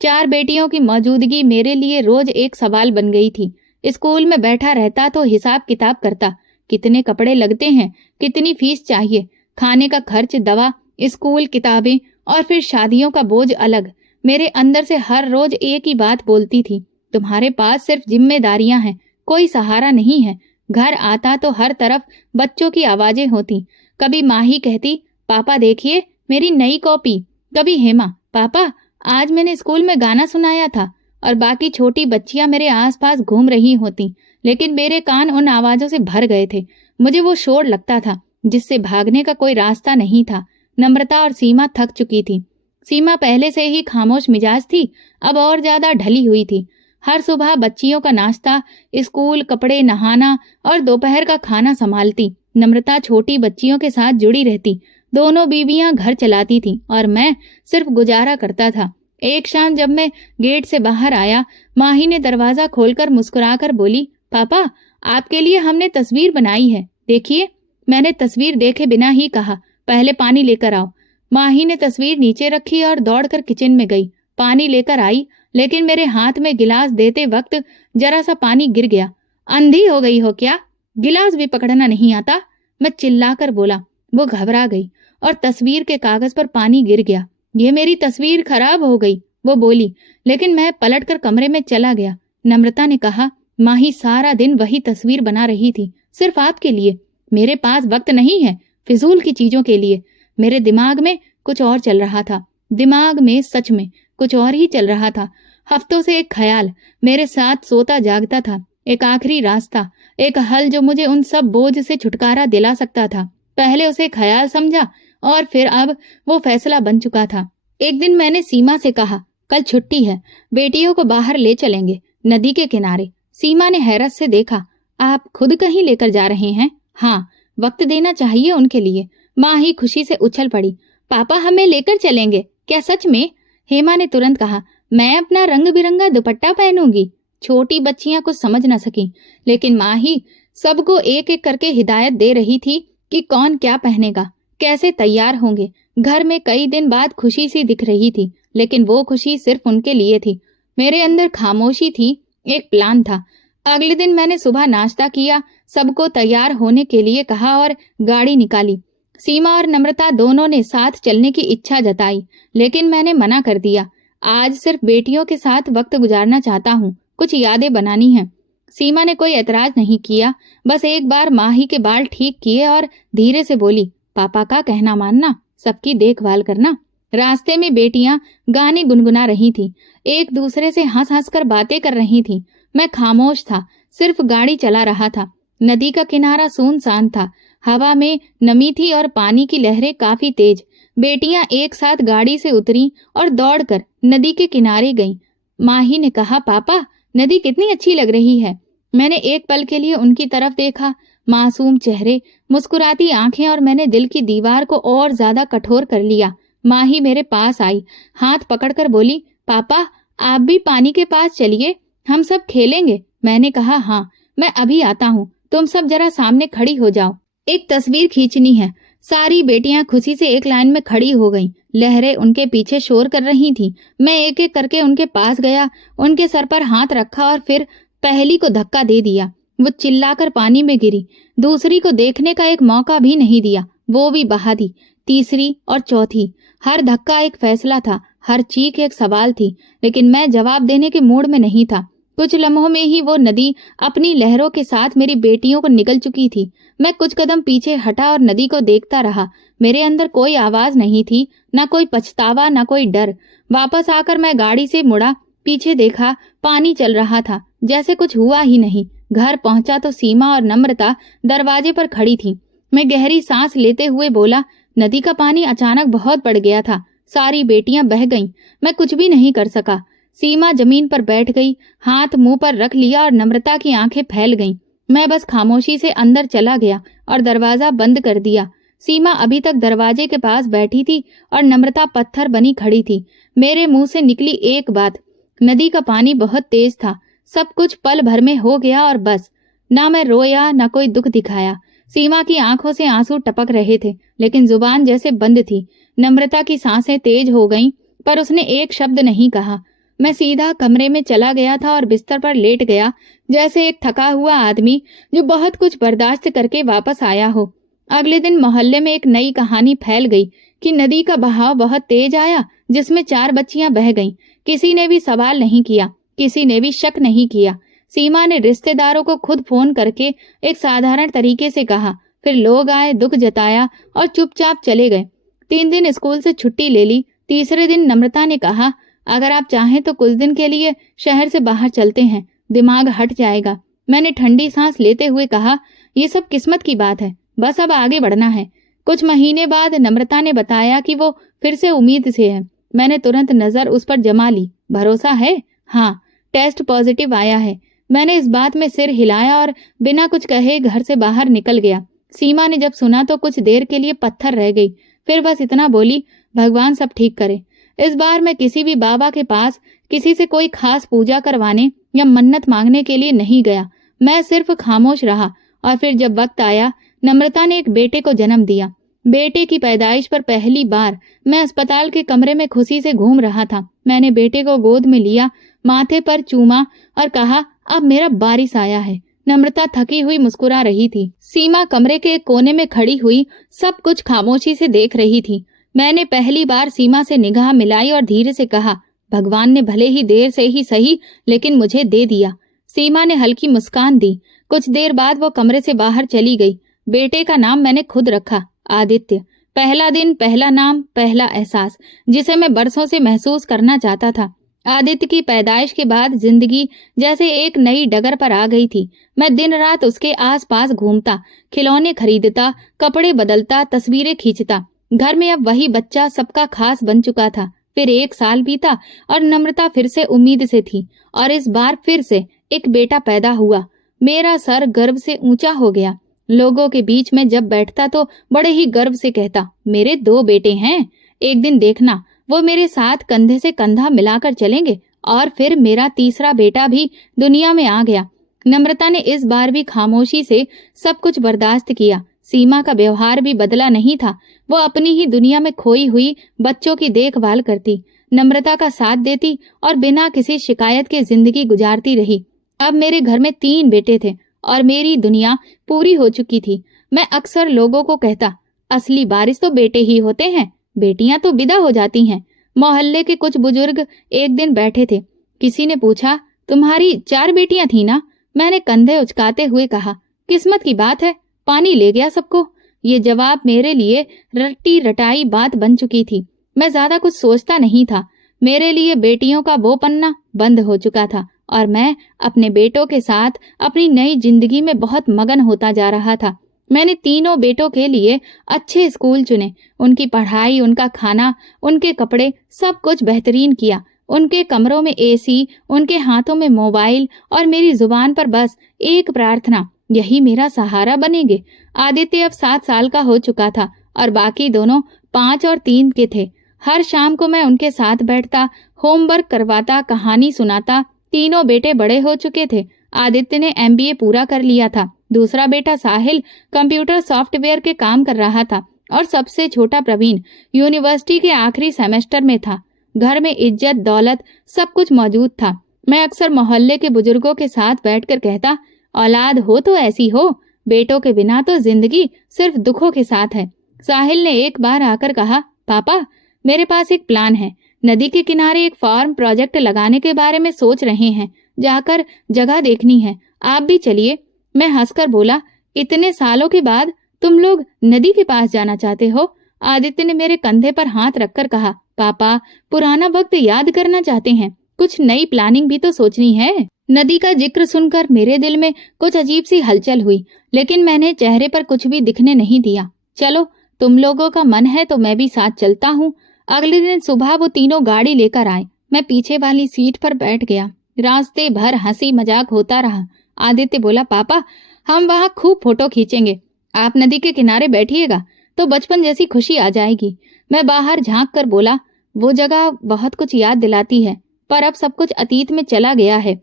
4 बेटियों की मौजूदगी मेरे लिए रोज एक सवाल बन गई थी। स्कूल में बैठा रहता तो हिसाब किताब करता, कितने कपड़े लगते हैं, कितनी फीस चाहिए, खाने का खर्च, दवा, स्कूल, किताबें और फिर शादियों का बोझ अलग। मेरे अंदर से हर रोज एक ही बात बोलती थी, तुम्हारे पास सिर्फ जिम्मेदारियां हैं, कोई सहारा नहीं है। घर आता तो हर तरफ बच्चों की आवाजें होती। कभी माही कहती, पापा देखिए मेरी नई कॉपी। कभी हेमा, पापा आज मैंने स्कूल में गाना सुनाया था। और बाकी छोटी बच्चियां मेरे आसपास घूम रही होती, लेकिन मेरे कान उन आवाजों से भर गए थे। मुझे वो शोर लगता था जिससे भागने का कोई रास्ता नहीं था। नम्रता और सीमा थक चुकी थी। सीमा पहले से ही खामोश मिजाज थी, अब और ज्यादा ढली हुई थी। हर सुबह बच्चियों का नाश्ता, स्कूल, कपड़े, नहाना और दोपहर का खाना संभालती। नम्रता छोटी बच्चियों के साथ जुड़ी रहती। दोनों बीवियां घर चलाती थीं और मैं सिर्फ गुजारा करता था। एक शाम जब मैं गेट से बाहर आया, माही ने दरवाजा खोलकर मुस्कुराकर बोली, पापा आपके लिए हमने तस्वीर बनाई है, देखिए। मैंने तस्वीर देखे बिना ही कहा, पहले पानी लेकर आओ। माही ने तस्वीर नीचे रखी और दौड़कर किचन में गई। पानी लेकर आई, लेकिन मेरे हाथ में गिलास देते वक्त जरा सा पानी गिर गया। अंधी हो गई हो क्या? गिलास भी पकड़ना नहीं आता? मैं चिल्लाकर बोला। वो घबरा गई और तस्वीर के कागज पर पानी गिर गया। ये मेरी तस्वीर खराब हो गई, वो बोली, लेकिन मैं पलटकर कमरे में चला गया। नम्रता ने कहा, माही सारा दिन वही तस्वीर बना रही थी, सिर्फ आपके लिए। मेरे पास वक्त नहीं है फिजूल की चीजों के लिए। मेरे दिमाग में कुछ और चल रहा था, दिमाग में सच में कुछ और ही चल रहा था। हफ्तों से एक ख्याल मेरे साथ सोता जागता था, एक आखिरी रास्ता, एक हल जो मुझे उन सब बोझ से छुटकारा दिला सकता था। पहले उसे ख्याल समझा और फिर अब वो फैसला बन चुका था। एक दिन मैंने सीमा से कहा, कल छुट्टी है, बेटियों को बाहर ले चलेंगे, नदी के किनारे। सीमा ने हैरत से देखा, आप खुद कहीं लेकर जा रहे हैं? हाँ, वक्त देना चाहिए उनके लिए। माँ ही खुशी से उछल पड़ी, पापा हमें लेकर चलेंगे क्या सच में? हेमा ने तुरंत कहा, मैं अपना रंग बिरंगा दुपट्टा पहनूंगी। छोटी बच्चियां कुछ समझ न सकी, लेकिन माँ ही सबको एक एक करके हिदायत दे रही थी कि कौन क्या पहनेगा, कैसे तैयार होंगे। घर में कई दिन बाद खुशी सी दिख रही थी, लेकिन वो खुशी सिर्फ उनके लिए थी। मेरे अंदर खामोशी थी, एक प्लान था। अगले दिन मैंने सुबह नाश्ता किया, सबको तैयार होने के लिए कहा और गाड़ी निकाली। सीमा और नम्रता दोनों ने साथ चलने की इच्छा जताई, लेकिन मैंने मना कर दिया। आज सिर्फ बेटियों के साथ वक्त गुजारना चाहता हूँ, कुछ यादें बनानी हैं। सीमा ने कोई एतराज नहीं किया, बस एक बार माही के बाल ठीक किए और धीरे से बोली, पापा का कहना मानना, सबकी देखभाल करना। रास्ते में बेटियां गाने गुनगुना रही थीं, एक दूसरे से हंस हंस कर बातें कर रही थीं। मैं खामोश था, सिर्फ गाड़ी चला रहा था। नदी का किनारा सुनसान था, हवा में नमी थी और पानी की लहरें काफी तेज। बेटियां एक साथ गाड़ी से उतरी और दौड़कर नदी के किनारे गईं। माही ने कहा, पापा नदी कितनी अच्छी लग रही है। मैंने एक पल के लिए उनकी तरफ देखा, मासूम चेहरे, मुस्कुराती आंखें, और मैंने दिल की दीवार को और ज्यादा कठोर कर लिया। माही मेरे पास आई, हाथ पकड़कर बोली, पापा आप भी पानी के पास चलिए, हम सब खेलेंगे। मैंने कहा, हाँ मैं अभी आता हूँ, तुम सब जरा सामने खड़ी हो जाओ, एक तस्वीर खींचनी है। सारी बेटियां खुशी से एक लाइन में खड़ी हो गईं। लहरें उनके पीछे शोर कर रही थीं। मैं एक एक करके उनके पास गया, उनके सर पर हाथ रखा और फिर पहली को धक्का दे दिया। वो चिल्लाकर पानी में गिरी। दूसरी को देखने का एक मौका भी नहीं दिया, वो भी बहा दी। तीसरी और चौथी, हर धक्का एक फैसला था, हर चीख एक सवाल थी, लेकिन मैं जवाब देने के मूड में नहीं था। कुछ लम्हों में ही वो नदी अपनी लहरों के साथ मेरी बेटियों को निगल चुकी थी। मैं कुछ कदम पीछे हटा और नदी को देखता रहा। मेरे अंदर कोई आवाज नहीं थी, ना कोई पछतावा, ना कोई डर। वापस आकर मैं गाड़ी से मुड़ा, पीछे देखा, पानी चल रहा था, जैसे कुछ हुआ ही नहीं। घर पहुंचा तो सीमा और नम्रता दरवाजे पर खड़ी थी। मैं गहरी सांस लेते हुए बोला, नदी का पानी अचानक बहुत बढ़ गया था, सारी बेटियां बह गईं। मैं कुछ भी नहीं कर सका। सीमा जमीन पर बैठ गई, हाथ मुंह पर रख लिया और नम्रता की आंखें फैल गईं। मैं बस खामोशी से अंदर चला गया और दरवाजा बंद कर दिया। सीमा अभी तक दरवाजे के पास बैठी थी और नम्रता पत्थर बनी खड़ी थी। मेरे मुंह से निकली एक बात, नदी का पानी बहुत तेज था। सब कुछ पल भर में हो गया और बस। ना मैं रोया, ना कोई दुख दिखाया। सीमा की आंखों से आंसू टपक रहे थे, लेकिन जुबान जैसे बंद थी। नम्रता की सांसें तेज हो गईं, पर उसने एक शब्द नहीं कहा। मैं सीधा कमरे में चला गया था और बिस्तर पर लेट गया, जैसे एक थका हुआ आदमी जो बहुत कुछ बर्दाश्त करके वापस आया हो। अगले दिन मोहल्ले में एक नई कहानी फैल गई कि नदी का बहाव बहुत तेज आया, जिसमें 4 बच्चियां बह गईं। किसी ने भी सवाल नहीं किया, किसी ने भी शक नहीं किया। सीमा ने रिश्तेदारों को खुद फोन करके एक साधारण तरीके से कहा, फिर लोग आए, दुख जताया और चुपचाप चले गए। 3 दिन स्कूल से छुट्टी ले ली। तीसरे दिन नम्रता ने कहा, अगर आप चाहें तो कुछ दिन के लिए शहर से बाहर चलते हैं, दिमाग हट जाएगा। मैंने ठंडी सांस लेते हुए कहा, ये सब किस्मत की बात है, बस अब आगे बढ़ना है। कुछ महीने बाद नम्रता ने बताया कि वो फिर से उम्मीद से है। मैंने तुरंत नजर उस पर जमा ली। भरोसा है? हाँ, टेस्ट पॉजिटिव आया है। मैंने इस बात में सिर हिलाया और बिना कुछ कहे घर से बाहर निकल गया। सीमा ने जब सुना तो कुछ देर के लिए पत्थर रह गई, फिर बस इतना बोली, भगवान सब ठीक करे। इस बार मैं किसी भी बाबा के पास किसी से कोई खास पूजा करवाने या मन्नत मांगने के लिए नहीं गया। मैं सिर्फ खामोश रहा। और फिर जब वक्त आया, नम्रता ने एक बेटे को जन्म दिया। बेटे की पैदाइश पर पहली बार मैं अस्पताल के कमरे में खुशी से घूम रहा था। मैंने बेटे को गोद में लिया, माथे पर चूमा और कहा, अब मेरा बारिश आया है। नम्रता थकी हुई मुस्कुरा रही थी। सीमा कमरे के एक कोने में खड़ी हुई सब कुछ खामोशी से देख रही थी। मैंने पहली बार सीमा से निगाह मिलाई और धीरे से कहा, भगवान ने भले ही देर से ही सही लेकिन मुझे दे दिया। सीमा ने हल्की मुस्कान दी। कुछ देर बाद वो कमरे से बाहर चली गई। बेटे का नाम मैंने खुद रखा, आदित्य। पहला दिन, पहला नाम, पहला एहसास, जिसे मैं बरसों से महसूस करना चाहता था। आदित्य की पैदाइश के बाद जिंदगी जैसे एक नई डगर पर आ गई थी। मैं दिन रात उसके आसपास घूमता, खिलौने खरीदता, कपड़े बदलता, तस्वीरें खींचता। घर में अब वही बच्चा सबका खास बन चुका था। फिर 1 साल बीता और नम्रता फिर से उम्मीद से थी, और इस बार फिर से एक बेटा पैदा हुआ। मेरा सर गर्व से ऊंचा हो गया। लोगों के बीच में जब बैठता तो बड़े ही गर्व से कहता, मेरे 2 बेटे हैं। एक दिन देखना, वो मेरे साथ कंधे से कंधा मिलाकर चलेंगे। और फिर मेरा तीसरा बेटा भी दुनिया में आ गया। नम्रता ने इस बार भी खामोशी से सब कुछ बर्दाश्त किया। सीमा का व्यवहार भी बदला नहीं था। वो अपनी ही दुनिया में खोई हुई बच्चों की देखभाल करती, नम्रता का साथ देती और बिना किसी शिकायत के जिंदगी गुजारती रही। अब मेरे घर में 3 बेटे थे और मेरी दुनिया पूरी हो चुकी थी। मैं अक्सर लोगों को कहता, असली बारिश तो बेटे ही होते हैं, बेटियां तो विदा हो जाती हैं। मोहल्ले के कुछ बुजुर्ग एक दिन बैठे थे। किसी ने पूछा, तुम्हारी 4 बेटियां थी ना? मैंने कंधे उचकाते हुए कहा, किस्मत की बात है, पानी ले गया सबको। ये जवाब मेरे लिए रट्टी रटाई बात बन चुकी थी। मैं ज्यादा कुछ सोचता नहीं था। मेरे लिए बेटियों का वो पन्ना बंद हो चुका था और मैं अपने बेटों के साथ अपनी नई जिंदगी में बहुत मगन होता जा रहा था। मैंने तीनों बेटों के लिए अच्छे स्कूल चुने। उनकी पढ़ाई, उनका खाना, उनके कपड़े, सब कुछ बेहतरीन किया। उनके कमरों में एसी, उनके हाथों में मोबाइल और मेरी जुबान पर बस एक प्रार्थना, यही मेरा सहारा बनेंगे। आदित्य अब 7 साल का हो चुका था और बाकी दोनों 5 और 3 के थे। हर शाम को मैं उनके साथ बैठता, होमवर्क करवाता, कहानी सुनाता। तीनों बेटे बड़े हो चुके थे। आदित्य ने MBA पूरा कर लिया था। दूसरा बेटा साहिल कंप्यूटर सॉफ्टवेयर के काम कर रहा था और सबसे छोटा प्रवीण यूनिवर्सिटी के आखिरी सेमेस्टर में था। घर में इज्जत, दौलत, सब कुछ मौजूद था। मैं अक्सर मोहल्ले के बुजुर्गों के साथ बैठकर कहता, औलाद हो तो ऐसी हो, बेटों के बिना तो जिंदगी सिर्फ दुखों के साथ है। साहिल ने एक बार आकर कहा, पापा मेरे पास एक प्लान है। नदी के किनारे एक फार्म प्रोजेक्ट लगाने के बारे में सोच रहे हैं। जाकर जगह देखनी है, आप भी चलिए। मैं हंसकर बोला, इतने सालों के बाद तुम लोग नदी के पास जाना चाहते हो? आदित्य ने मेरे कंधे पर हाथ रखकर कहा, पापा पुराना वक्त याद करना चाहते हैं, कुछ नई प्लानिंग भी तो सोचनी है। नदी का जिक्र सुनकर मेरे दिल में कुछ अजीब सी हलचल हुई, लेकिन मैंने चेहरे पर कुछ भी दिखने नहीं दिया। चलो, तुम लोगों का मन है तो मैं भी साथ चलता हूँ। अगले दिन सुबह वो तीनों गाड़ी लेकर आए। मैं पीछे वाली सीट पर बैठ गया। रास्ते भर हंसी मजाक होता रहा। आदित्य बोला, पापा हम वहाँ खूब फोटो खींचेंगे, आप नदी के किनारे बैठिएगा तो बचपन जैसी खुशी आ जाएगी। मैं बाहर झांक कर बोला, वो जगह बहुत कुछ याद दिलाती है, पर अब सब कुछ अतीत में चला गया है।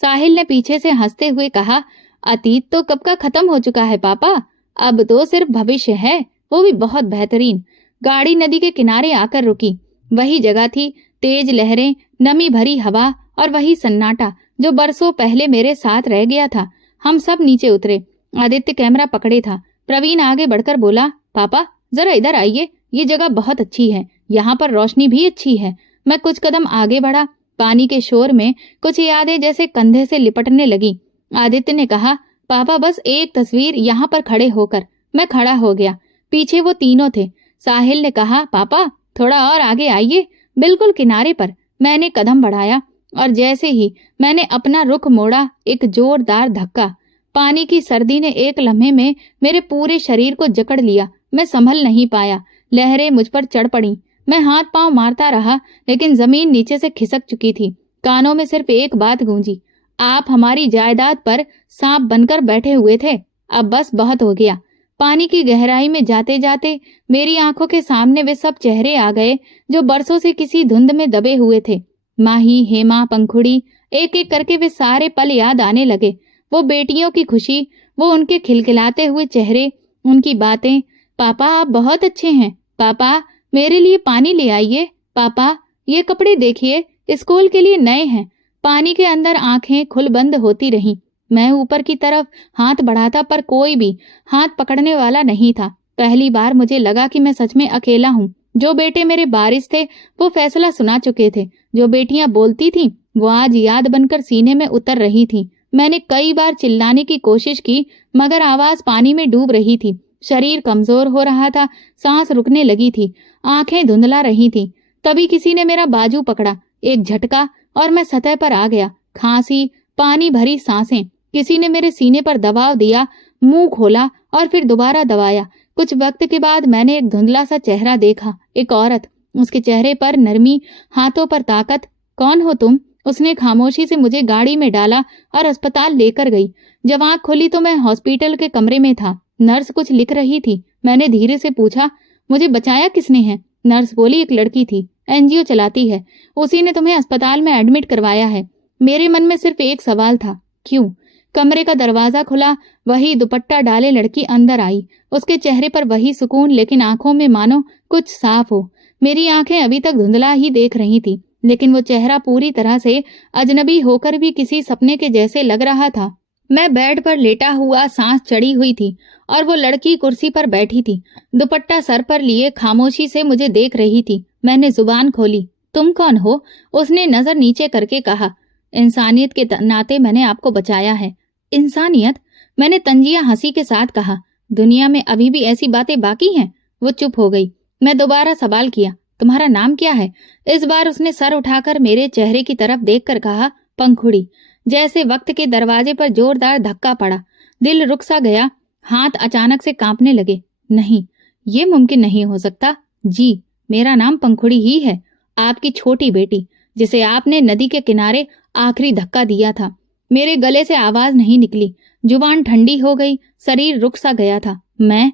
साहिल ने पीछे से हंसते हुए कहा, अतीत तो कब का खत्म हो चुका है पापा, अब तो सिर्फ भविष्य है, वो भी बहुत बेहतरीन। गाड़ी नदी के किनारे आकर रुकी। वही जगह थी, तेज लहरें, नमी भरी हवा और वही सन्नाटा जो बरसों पहले मेरे साथ रह गया था। हम सब नीचे उतरे। आदित्य कैमरा पकड़े था। प्रवीण आगे बढ़कर बोला, पापा जरा इधर आइए, ये जगह बहुत अच्छी है, यहाँ पर रोशनी भी अच्छी है। मैं कुछ कदम आगे बढ़ा। पानी के शोर में कुछ यादें जैसे कंधे से लिपटने लगी। आदित्य ने कहा, पापा बस एक तस्वीर यहाँ पर खड़े होकर। मैं खड़ा हो गया। पीछे वो तीनों थे। साहिल ने कहा, पापा थोड़ा और आगे आइए, बिल्कुल किनारे पर। मैंने कदम बढ़ाया और जैसे ही मैंने अपना रुख मोड़ा, एक जोरदार धक्का। पानी की सर्दी ने एक लम्हे में मेरे पूरे शरीर को जकड़ लिया। मैं संभल नहीं पाया। लहरें मुझ पर चढ़ पड़ी। मैं हाथ पांव मारता रहा, लेकिन जमीन नीचे से खिसक चुकी थी। कानों में सिर्फ एक बात गूंजी, आप हमारी जायदाद पर सांप बनकर बैठे हुए थे, अब बस बहुत हो गया। पानी की गहराई में जाते जाते मेरी आंखों के सामने वे सब चेहरे आ गए जो बरसों से किसी धुंध में दबे हुए थे। माही, हेमा, पंखुड़ी, एक एक करके वे सारे पल याद आने लगे। वो बेटियों की खुशी, वो उनके खिलखिलाते हुए चेहरे, उनकी बातें। पापा आप बहुत अच्छे हैं, पापा मेरे लिए पानी ले आइए, पापा ये कपड़े देखिए, स्कूल के लिए नए हैं। पानी के अंदर आंखें खुल बंद होती रहीं। मैं ऊपर की तरफ हाथ बढ़ाता, पर कोई भी हाथ पकड़ने वाला नहीं था। पहली बार मुझे लगा कि मैं सच में अकेला हूँ। जो बेटे मेरे बारिश थे वो फैसला सुना चुके थे। जो बेटियां बोलती थीं वो आज याद बनकर सीने में उतर रही थीं। मैंने कई बार चिल्लाने की कोशिश की मगर आवाज पानी में डूब रही थी। शरीर कमजोर हो रहा था, सांस रुकने लगी थी, आंखें धुंधला रही थीं। तभी किसी ने मेरा बाजू पकड़ा, एक झटका और मैं सतह पर आ गया। खांसी, पानी भरी सांसें। किसी ने मेरे सीने पर दबाव दिया, मुंह खोला और फिर दोबारा दबाया। कुछ वक्त के बाद मैंने एक धुंधला सा चेहरा देखा, एक औरत। उसके चेहरे पर नरमी, हाथों पर ताकत। कौन हो तुम? उसने खामोशी से मुझे गाड़ी में डाला और अस्पताल लेकर गई। जब आंख खोली तो मैं हॉस्पिटल के कमरे में था। नर्स कुछ लिख रही थी। मैंने धीरे से पूछा, मुझे बचाया किसने है? नर्स बोली, एक लड़की थी, एनजीओ चलाती है, उसी ने तुम्हें अस्पताल में एडमिट करवाया है। मेरे मन में सिर्फ एक सवाल था, क्यों? कमरे का दरवाजा खुला, वही दुपट्टा डाले लड़की अंदर आई। उसके चेहरे पर वही सुकून, लेकिन आंखों में मानो कुछ साफ हो। मेरी आंखें अभी तक धुंधला ही देख रही थी, लेकिन वो चेहरा पूरी तरह से अजनबी होकर भी किसी सपने के जैसे लग रहा था। मैं बेड पर लेटा हुआ, सांस चढ़ी हुई थी और वो लड़की कुर्सी पर बैठी थी, दुपट्टा सर पर लिए खामोशी से मुझे देख रही थी। मैंने जुबान खोली, तुम कौन हो? उसने नजर नीचे करके कहा, इंसानियत के नाते मैंने आपको बचाया है। इंसानियत? मैंने तंजिया हंसी के साथ कहा, दुनिया में अभी भी ऐसी बातें बाकी हैं? वो चुप हो गई। मैं दोबारा सवाल किया, तुम्हारा नाम क्या है? इस बार उसने सर उठाकर मेरे चेहरे की तरफ देखकर कहा, पंखुड़ी। जैसे वक्त के दरवाजे पर जोरदार धक्का पड़ा, दिल रुक सा गया, हाथ अचानक से कांपने लगे। नहीं, ये मुमकिन नहीं हो सकता। जी, मेरा नाम पंखुड़ी ही है, आपकी छोटी बेटी, जिसे आपने नदी के किनारे आखिरी धक्का दिया था। मेरे गले से आवाज नहीं निकली, जुबान ठंडी हो गई, शरीर रुक सा गया था। मैं?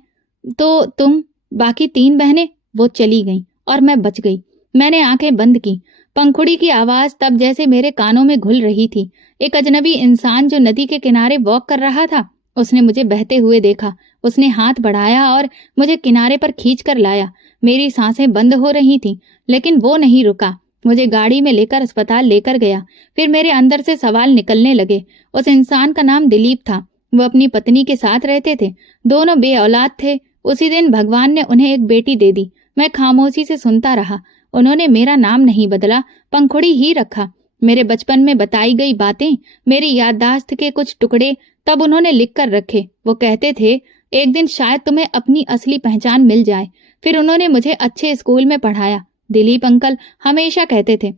तो तुम? बाकी 3 बहनें? वो चली गईं और मैं बच गई। मैंने आंखें बंद की। पंखुड़ी की आवाज तब जैसे मेरे कानों में घुल रही थी। एक अजनबी इंसान जो नदी के किनारे वॉक कर रहा था। उसने मुझे बहते हुए देखा, उसने हाथ बढ़ाया और मुझे किनारे पर खींच कर लाया। मेरी सांसें बंद हो रही थीं, लेकिन वो नहीं रुका। मुझे गाड़ी में लेकर अस्पताल लेकर गया। फिर मेरे अंदर से सवाल निकलने लगे। उस इंसान का नाम दिलीप था। वो अपनी पत्नी के साथ रहते थे, दोनों बेऔलाद थे। उसी दिन भगवान ने उन्हें एक बेटी दे दी। मैं खामोशी से सुनता रहा। उन्होंने मेरा नाम नहीं बदला, पंखुड़ी ही रखा। मेरे बचपन में बताई गई बातें, मेरी याददाश्त के कुछ टुकड़े तब उन्होंने लिख कर रखे। वो कहते थे, एक दिन शायद तुम्हें अपनी असली पहचान मिल जाए। फिर उन्होंने मुझे अच्छे स्कूल में पढ़ाया। दिलीप अंकल हमेशा कहते थे,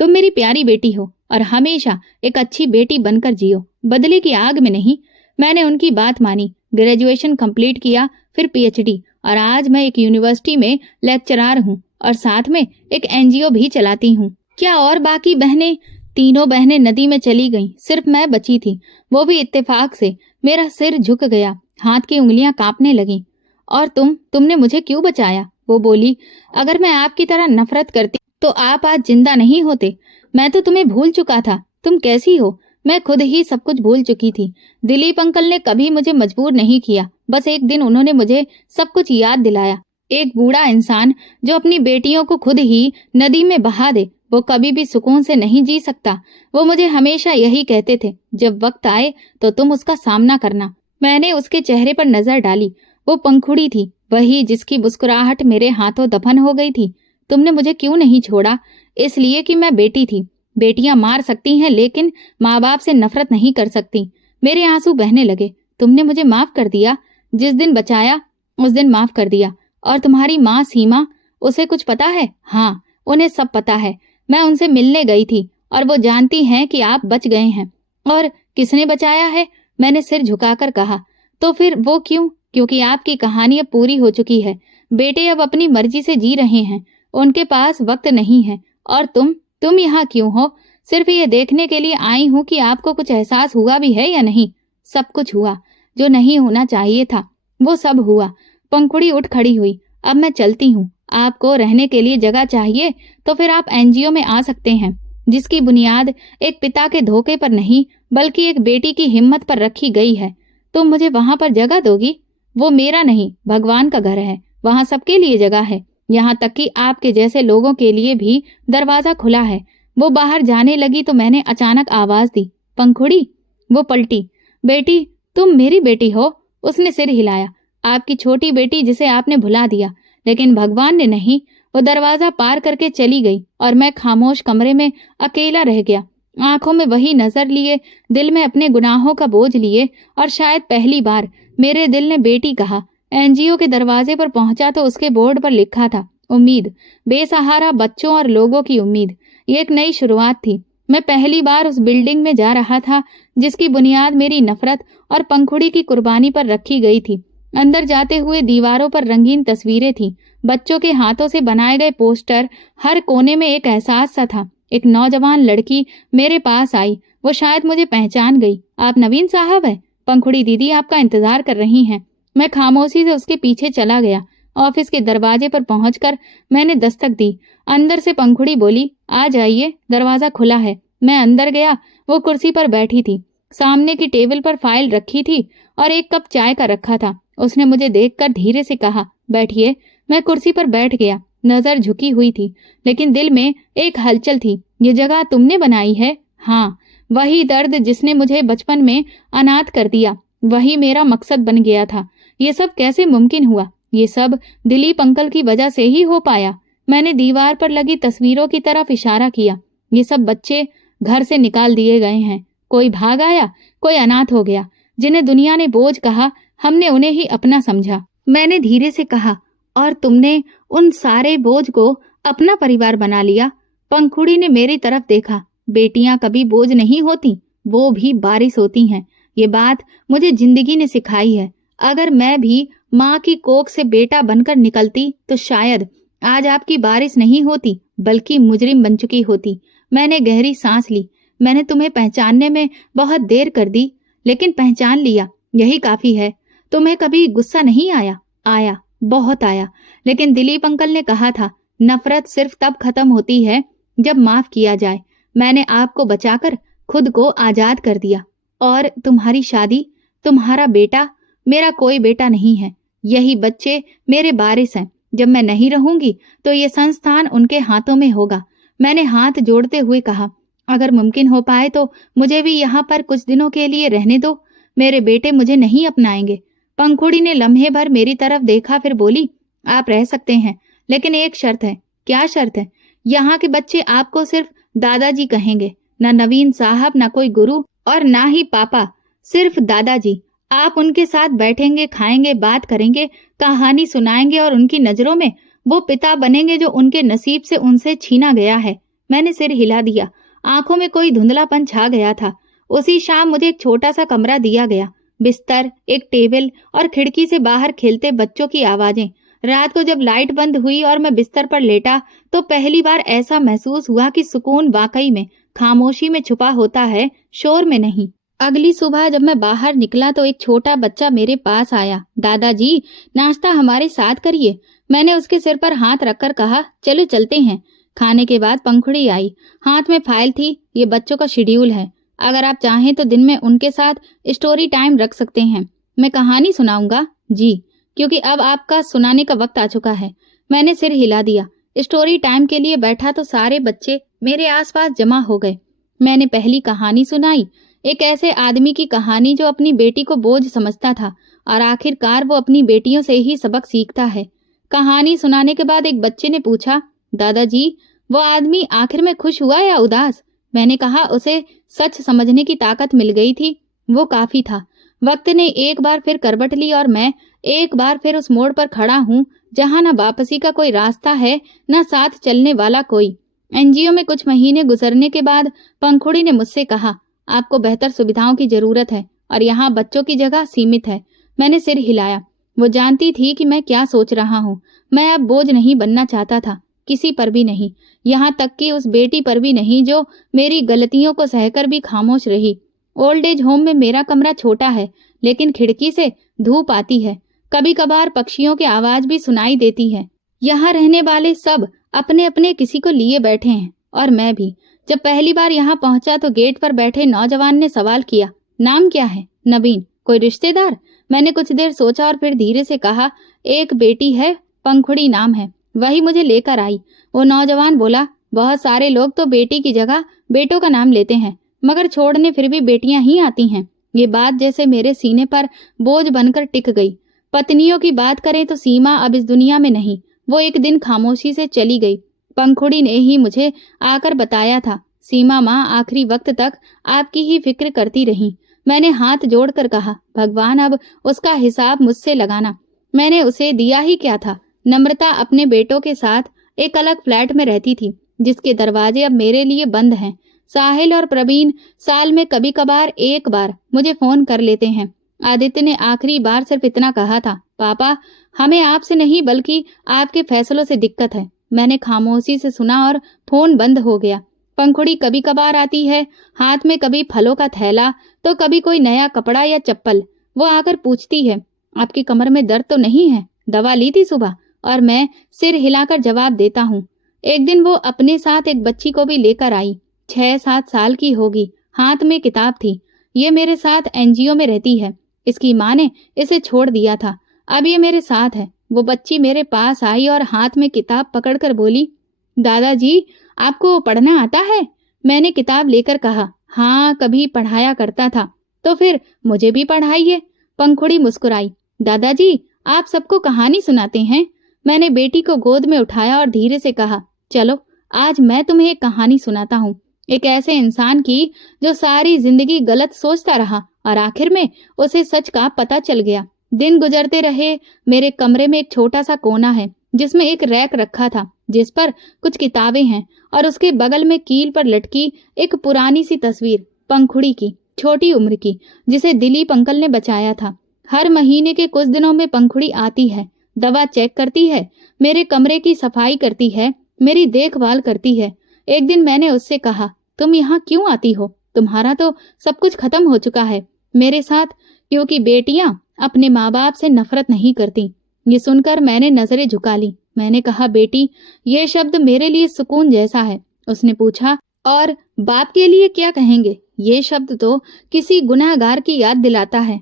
तुम मेरी प्यारी बेटी हो और हमेशा एक अच्छी बेटी बनकर जियो, बदले की आग में नहीं। मैंने उनकी बात मानी, ग्रेजुएशन कंप्लीट किया, फिर पीएचडी, और आज मैं एक यूनिवर्सिटी में लेक्चरार हूँ और साथ में एक एनजीओ भी चलाती हूँ। क्या और बाकी बहनें? 3 बहनें नदी में चली गईं, सिर्फ मैं बची थी, वो भी इत्तेफाक से। मेरा सिर झुक गया, हाथ की उंगलियां कांपने लगीं। और तुमने मुझे क्यों बचाया? वो बोली, अगर मैं आपकी तरह नफरत करती तो आप आज जिंदा नहीं होते। मैं तो तुम्हें भूल चुका था। तुम कैसी हो? मैं खुद ही सब कुछ भूल चुकी थी। दिलीप अंकल ने कभी मुझे मजबूर नहीं किया, बस एक दिन उन्होंने मुझे सब कुछ याद दिलाया। एक बूढ़ा इंसान जो अपनी बेटियों को खुद ही नदी में बहा दे, वो कभी भी सुकून से नहीं जी सकता। वो मुझे हमेशा यही कहते थे, जब वक्त आए तो तुम उसका सामना करना। मैंने उसके चेहरे पर नजर डाली। वो पंखुड़ी थी, वही जिसकी मुस्कुराहट मेरे हाथों दफन हो गई थी। तुमने मुझे क्यों नहीं छोड़ा? इसलिए कि मैं बेटी थी। बेटियां मार सकती हैं, लेकिन माँ बाप से नफरत नहीं कर सकती। मेरे आंसू बहने लगे। तुमने मुझे माफ कर दिया, जिस दिन बचाया उस दिन माफ कर दिया। और तुम्हारी माँ सीमा, उसे कुछ पता है? हाँ, उन्हें सब पता है। मैं उनसे मिलने गई थी और वो जानती हैं कि आप बच गए हैं। और किसने बचाया है? मैंने सिर झुकाकर कहा। तो फिर वो क्यों? क्योंकि आपकी कहानी अब पूरी हो चुकी है। बेटे अब अपनी मर्जी से जी रहे हैं, उनके पास वक्त नहीं है। और तुम यहाँ क्यों हो? सिर्फ ये देखने के लिए आई हूँ कि आपको कुछ एहसास हुआ भी है या नहीं। सब कुछ हुआ, जो नहीं होना चाहिए था वो सब हुआ। पंखुड़ी उठ खड़ी हुई। अब मैं चलती हूँ। आपको रहने के लिए जगह चाहिए तो फिर आप एनजीओ में आ सकते हैं, जिसकी बुनियाद एक पिता के धोखे पर नहीं बल्कि एक बेटी की हिम्मत पर रखी गई है। तुम मुझे वहां पर जगह दोगी? वो मेरा नहीं, भगवान का घर है। वहां सबके लिए जगह है, यहाँ तक कि आपके जैसे लोगों के लिए भी दरवाजा खुला है। वो बाहर जाने लगी तो मैंने अचानक आवाज दी, पंखुड़ी। वो पलटी। बेटी, तुम मेरी बेटी हो? उसने सिर हिलाया। आपकी छोटी बेटी जिसे आपने भुला दिया, लेकिन भगवान ने नहीं। वो दरवाजा पार करके चली गई और मैं खामोश कमरे में अकेला रह गया। आंखों में वही नजर लिए, दिल में अपने गुनाहों का बोझ लिए, और शायद पहली बार मेरे दिल ने बेटी कहा। एनजीओ के दरवाजे पर पहुंचा तो उसके बोर्ड पर लिखा था, उम्मीद, बेसहारा बच्चों और लोगों की उम्मीद। ये एक नई शुरुआत थी। मैं पहली बार उस बिल्डिंग में जा रहा था जिसकी बुनियाद मेरी नफरत और पंखुड़ी की कुर्बानी पर रखी गई थी। अंदर जाते हुए दीवारों पर रंगीन तस्वीरें थीं, बच्चों के हाथों से बनाए गए पोस्टर। हर कोने में एक एहसास सा था। एक नौजवान लड़की मेरे पास आई। वो शायद मुझे पहचान गई। आप नवीन साहब हैं? पंखुड़ी दीदी आपका इंतजार कर रही हैं। मैं खामोशी से उसके पीछे चला गया। ऑफिस के दरवाजे पर पहुंचकर मैंने दस्तक दी। अंदर से पंखुड़ी बोली, आ जाइए, दरवाजा खुला है। मैं अंदर गया। वो कुर्सी पर बैठी थी। सामने की टेबल पर फाइल रखी थी और एक कप चाय का रखा था। उसने मुझे देखकर धीरे से कहा, बैठिए। मैं कुर्सी पर बैठ गया। नजर झुकी हुई थी, लेकिन दिल में एक हलचल थी। ये जगह तुमने बनाई है? हाँ। वही दर्द जिसने मुझे बचपन में अनाथ कर दिया, वही मेरा मकसद बन गया था। ये सब कैसे मुमकिन हुआ? ये सब दिलीप अंकल की वजह से ही हो पाया। मैंने दीवार पर लगी तस्वीरों की तरफ इशारा किया। ये सब बच्चे घर से निकाल दिए गए हैं। कोई भाग आया, कोई अनाथ हो गया। जिन्हें दुनिया ने बोझ कहा, हमने उन्हें ही अपना समझा। मैंने धीरे से कहा, और तुमने उन सारे बोझ को अपना परिवार बना लिया। पंखुड़ी ने मेरी तरफ देखा। बेटियां कभी बोझ नहीं होती, वो भी बारिश होती हैं। ये बात मुझे जिंदगी ने सिखाई है। अगर मैं भी माँ की कोख से बेटा बनकर निकलती तो शायद आज आपकी बारिश नहीं होती, बल्कि मुजरिम बन चुकी होती। मैंने गहरी सांस ली। मैंने तुम्हें पहचानने में बहुत देर कर दी, लेकिन पहचान लिया, यही काफी है। तुम्हें कभी गुस्सा नहीं आया? आया, बहुत आया। लेकिन दिलीप अंकल ने कहा था, नफरत सिर्फ तब खत्म होती है जब माफ किया जाए। मैंने आपको बचाकर खुद को आजाद कर दिया। और तुम्हारी शादी, तुम्हारा बेटा, मेरा कोई बेटा नहीं है। यही बच्चे मेरे वारिस हैं। जब मैं नहीं रहूंगी तो ये संस्थान उनके हाथों में होगा। मैंने हाथ जोड़ते हुए कहा, अगर मुमकिन हो पाए तो मुझे भी यहाँ पर कुछ दिनों के लिए रहने दो। मेरे बेटे मुझे नहीं अपनाएंगे। पंखुड़ी ने लम्हे भर मेरी तरफ देखा, फिर बोली, आप रह सकते हैं, लेकिन एक शर्त है। क्या शर्त है? यहाँ के बच्चे आपको सिर्फ दादाजी कहेंगे, न नवीन साहब, न कोई गुरु, और ना ही पापा, सिर्फ दादाजी। आप उनके साथ बैठेंगे, खाएंगे, बात करेंगे, कहानी सुनाएंगे, और उनकी नजरों में वो पिता बनेंगे जो उनके नसीब से उनसे छीना गया है। मैंने सिर हिला दिया। आंखों में कोई धुंधलापन छा गया था। उसी शाम मुझे एक छोटा सा कमरा दिया गया। बिस्तर, एक टेबल और खिड़की से बाहर खेलते बच्चों की आवाजें। रात को जब लाइट बंद हुई और मैं बिस्तर पर लेटा तो पहली बार ऐसा महसूस हुआ कि सुकून वाकई में खामोशी में छुपा होता है, शोर में नहीं। अगली सुबह जब मैं बाहर निकला तो एक छोटा बच्चा मेरे पास आया। दादाजी, नाश्ता हमारे साथ करिए। मैंने उसके सिर पर हाथ रखकर कहा, चलो चलते हैं। खाने के बाद पंखुड़ी आई। हाथ में फाइल थी। ये बच्चों का शेड्यूल है। अगर आप चाहें तो दिन में उनके साथ स्टोरी टाइम रख सकते हैं। मैं कहानी सुनाऊंगा। जी, क्योंकि अब आपका सुनाने का वक्त आ चुका है। मैंने सिर हिला दिया। स्टोरी टाइम के लिए बैठा तो सारे बच्चे मेरे आसपास जमा हो गए। मैंने पहली कहानी सुनाई, एक ऐसे आदमी की कहानी जो अपनी बेटी को बोझ समझता था और आखिरकार वो अपनी बेटियों से ही सबक सीखता है। कहानी सुनाने के बाद एक बच्चे ने पूछा, दादाजी, वो आदमी आखिर में खुश हुआ या उदास? मैंने कहा, उसे सच समझने की ताकत मिल गई थी, वो काफी था। वक्त ने एक बार फिर करवट ली और मैं एक बार फिर उस मोड़ पर खड़ा हूँ जहाँ न वापसी का कोई रास्ता है, न साथ चलने वाला कोई। एनजीओ में कुछ महीने गुजरने के बाद पंखुड़ी ने मुझसे कहा, आपको बेहतर सुविधाओं की जरूरत है और यहाँ बच्चों की जगह सीमित है। मैंने सिर हिलाया। वो जानती थी कि मैं क्या सोच रहा हूँ। मैं अब बोझ नहीं बनना चाहता था, किसी पर भी नहीं, यहाँ तक कि उस बेटी पर भी नहीं जो मेरी गलतियों को सहकर भी खामोश रही। ओल्ड एज होम में मेरा कमरा छोटा है, लेकिन खिड़की से धूप आती है। कभी कभार पक्षियों की आवाज भी सुनाई देती है। यहाँ रहने वाले सब अपने अपने किसी को लिए बैठे हैं, और मैं भी। जब पहली बार यहाँ पहुंचा तो गेट पर बैठे नौजवान ने सवाल किया, नाम क्या है? नवीन। कोई रिश्तेदार? मैंने कुछ देर सोचा और फिर धीरे से कहा, एक बेटी है, पंखुड़ी नाम है, वही मुझे लेकर आई। वो नौजवान बोला, बहुत सारे लोग तो बेटी की जगह बेटों का नाम लेते हैं, मगर छोड़ने फिर भी बेटियां ही आती हैं। ये बात जैसे मेरे सीने पर बोझ बनकर टिक गई। पत्नियों की बात करें तो सीमा अब इस दुनिया में नहीं, वो एक दिन खामोशी से चली गई। पंखुड़ी ने ही मुझे आकर बताया था, सीमा माँ आखिरी वक्त तक आपकी ही फिक्र करती रही। मैंने हाथ जोड़कर कहा, भगवान अब उसका हिसाब मुझसे लगाना। मैंने उसे दिया ही क्या था। नम्रता अपने बेटों के साथ एक अलग फ्लैट में रहती थी, जिसके दरवाजे अब मेरे लिए बंद हैं। साहिल और प्रवीण साल में कभी कभार एक बार मुझे फोन कर लेते हैं। आदित्य ने आखिरी बार सिर्फ इतना कहा था, पापा हमें आपसे नहीं बल्कि आपके फैसलों से दिक्कत है। मैंने खामोशी से सुना और फोन बंद हो गया। पंखुड़ी कभी कभार आती है, हाथ में कभी फलों का थैला तो कभी कोई नया कपड़ा या चप्पल। वो आकर पूछती है, आपकी कमर में दर्द तो नहीं है, दवा ली थी सुबह? और मैं सिर हिलाकर जवाब देता हूँ। एक दिन वो अपने साथ एक बच्ची को भी लेकर आई, 6-7 साल की होगी, हाथ में किताब थी। ये मेरे साथ एनजीओ में रहती है, इसकी माँ ने इसे छोड़ दिया था, अब ये मेरे साथ है। वो बच्ची मेरे पास आई और हाथ में किताब पकड़कर बोली, दादाजी आपको पढ़ना आता है? मैंने किताब लेकर कहा, हाँ कभी पढ़ाया करता था। तो फिर मुझे भी पढ़ाइए। पंखुड़ी मुस्कुराई, दादाजी आप सबको कहानी सुनाते हैं? मैंने बेटी को गोद में उठाया और धीरे से कहा, चलो आज मैं तुम्हें एक कहानी सुनाता हूँ, एक ऐसे इंसान की जो सारी जिंदगी गलत सोचता रहा और आखिर में उसे सच का पता चल गया। दिन गुजरते रहे। मेरे कमरे में एक छोटा सा कोना है जिसमें एक रैक रखा था जिस पर कुछ किताबें हैं और उसके बगल में कील पर लटकी एक पुरानी सी तस्वीर, पंखुड़ी की, छोटी उम्र की, जिसे दिलीप अंकल ने बचाया था। हर महीने के कुछ दिनों में पंखुड़ी आती है, दवा चेक करती है, मेरे कमरे की सफाई करती है, मेरी देखभाल करती है। एक दिन मैंने उससे कहा, तुम यहाँ क्यों आती हो? तुम्हारा तो सब कुछ खत्म हो चुका है मेरे साथ, क्योंकि बेटियां अपने माँ बाप से नफरत नहीं करती। ये सुनकर मैंने नजरें झुका ली। मैंने कहा, बेटी ये शब्द मेरे लिए सुकून जैसा है। उसने पूछा, और बाप के लिए क्या कहेंगे? ये शब्द तो किसी गुनहगार की याद दिलाता है।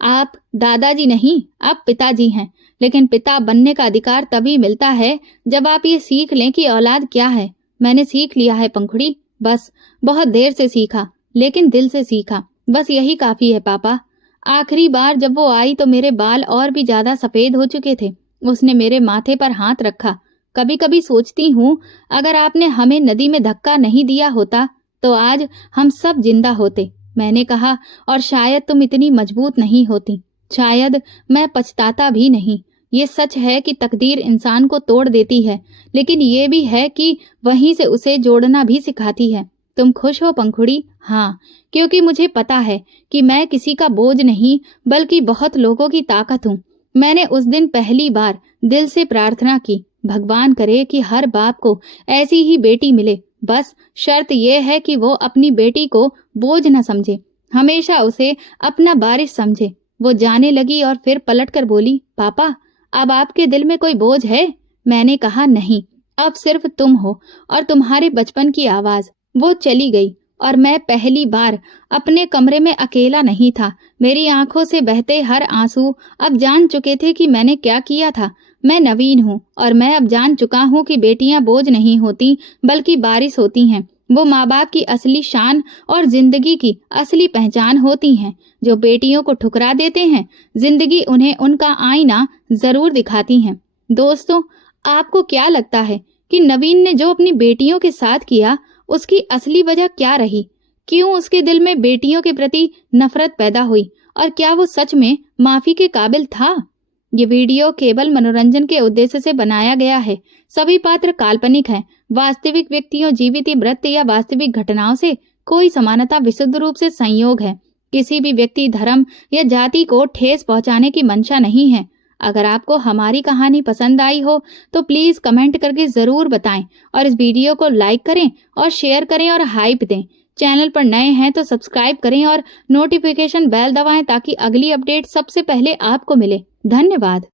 आप दादाजी नहीं, आप पिताजी हैं, लेकिन पिता बनने का अधिकार तभी मिलता है जब आप ये सीख लें कि औलाद क्या है। मैंने सीख लिया है पंखुड़ी, बस बहुत देर से सीखा, लेकिन दिल से सीखा, बस यही काफी है पापा। आखिरी बार जब वो आई तो मेरे बाल और भी ज्यादा सफेद हो चुके थे। उसने मेरे माथे पर हाथ रखा। कभी कभी सोचती हूँ, अगर आपने हमें नदी में धक्का नहीं दिया होता तो आज हम सब जिंदा होते। मैंने कहा, और शायद तुम इतनी मजबूत नहीं होती, शायद मैं पछताता भी नहीं। ये सच है कि तकदीर इंसान को तोड़ देती है, लेकिन ये भी है कि वहीं से उसे जोड़ना भी सिखाती है। तुम खुश हो पंखुड़ी? हाँ, क्योंकि मुझे पता है कि मैं किसी का बोझ नहीं बल्कि बहुत लोगों की ताकत हूँ। मैंने उस दिन पहली बार दिल से प्रार्थना की, भगवान करे कि हर बाप को ऐसी ही बेटी मिले। बस शर्त यह है कि वो अपनी बेटी को बोझ न समझे, हमेशा उसे अपना वारिस समझे। वो जाने लगी और फिर पलटकर बोली, पापा अब आपके दिल में कोई बोझ है? मैंने कहा, नहीं, अब सिर्फ तुम हो और तुम्हारे बचपन की आवाज। वो चली गई और मैं पहली बार अपने कमरे में अकेला नहीं था। मेरी आंखों से बहते हर आंसू अब जान चुके थे कि मैंने क्या किया था। मैं नवीन हूँ और मैं अब जान चुका हूँ कि बेटियां बोझ नहीं होती बल्कि बारिश होती हैं। वो माँ बाप की असली शान और जिंदगी की असली पहचान होती हैं। जो बेटियों को ठुकरा देते हैं, जिंदगी उन्हें उनका आईना जरूर दिखाती है। दोस्तों, आपको क्या लगता है कि नवीन ने जो अपनी बेटियों के साथ किया उसकी असली वजह क्या रही? क्यों उसके दिल में बेटियों के प्रति नफरत पैदा हुई? और क्या वो सच में माफी के काबिल था? ये वीडियो केवल मनोरंजन के उद्देश्य से बनाया गया है। सभी पात्र काल्पनिक हैं। वास्तविक व्यक्तियों, जीवित व्रत या वास्तविक घटनाओं से कोई समानता विशुद्ध रूप से संयोग है। किसी भी व्यक्ति, धर्म या जाति को ठेस पहुंचाने की मंशा नहीं है। अगर आपको हमारी कहानी पसंद आई हो तो प्लीज कमेंट करके जरूर बताएं और इस वीडियो को लाइक करें और शेयर करें और हाइप दें। चैनल पर नए हैं तो सब्सक्राइब करें और नोटिफिकेशन बेल दबाएं ताकि अगली अपडेट सबसे पहले आपको मिले। धन्यवाद।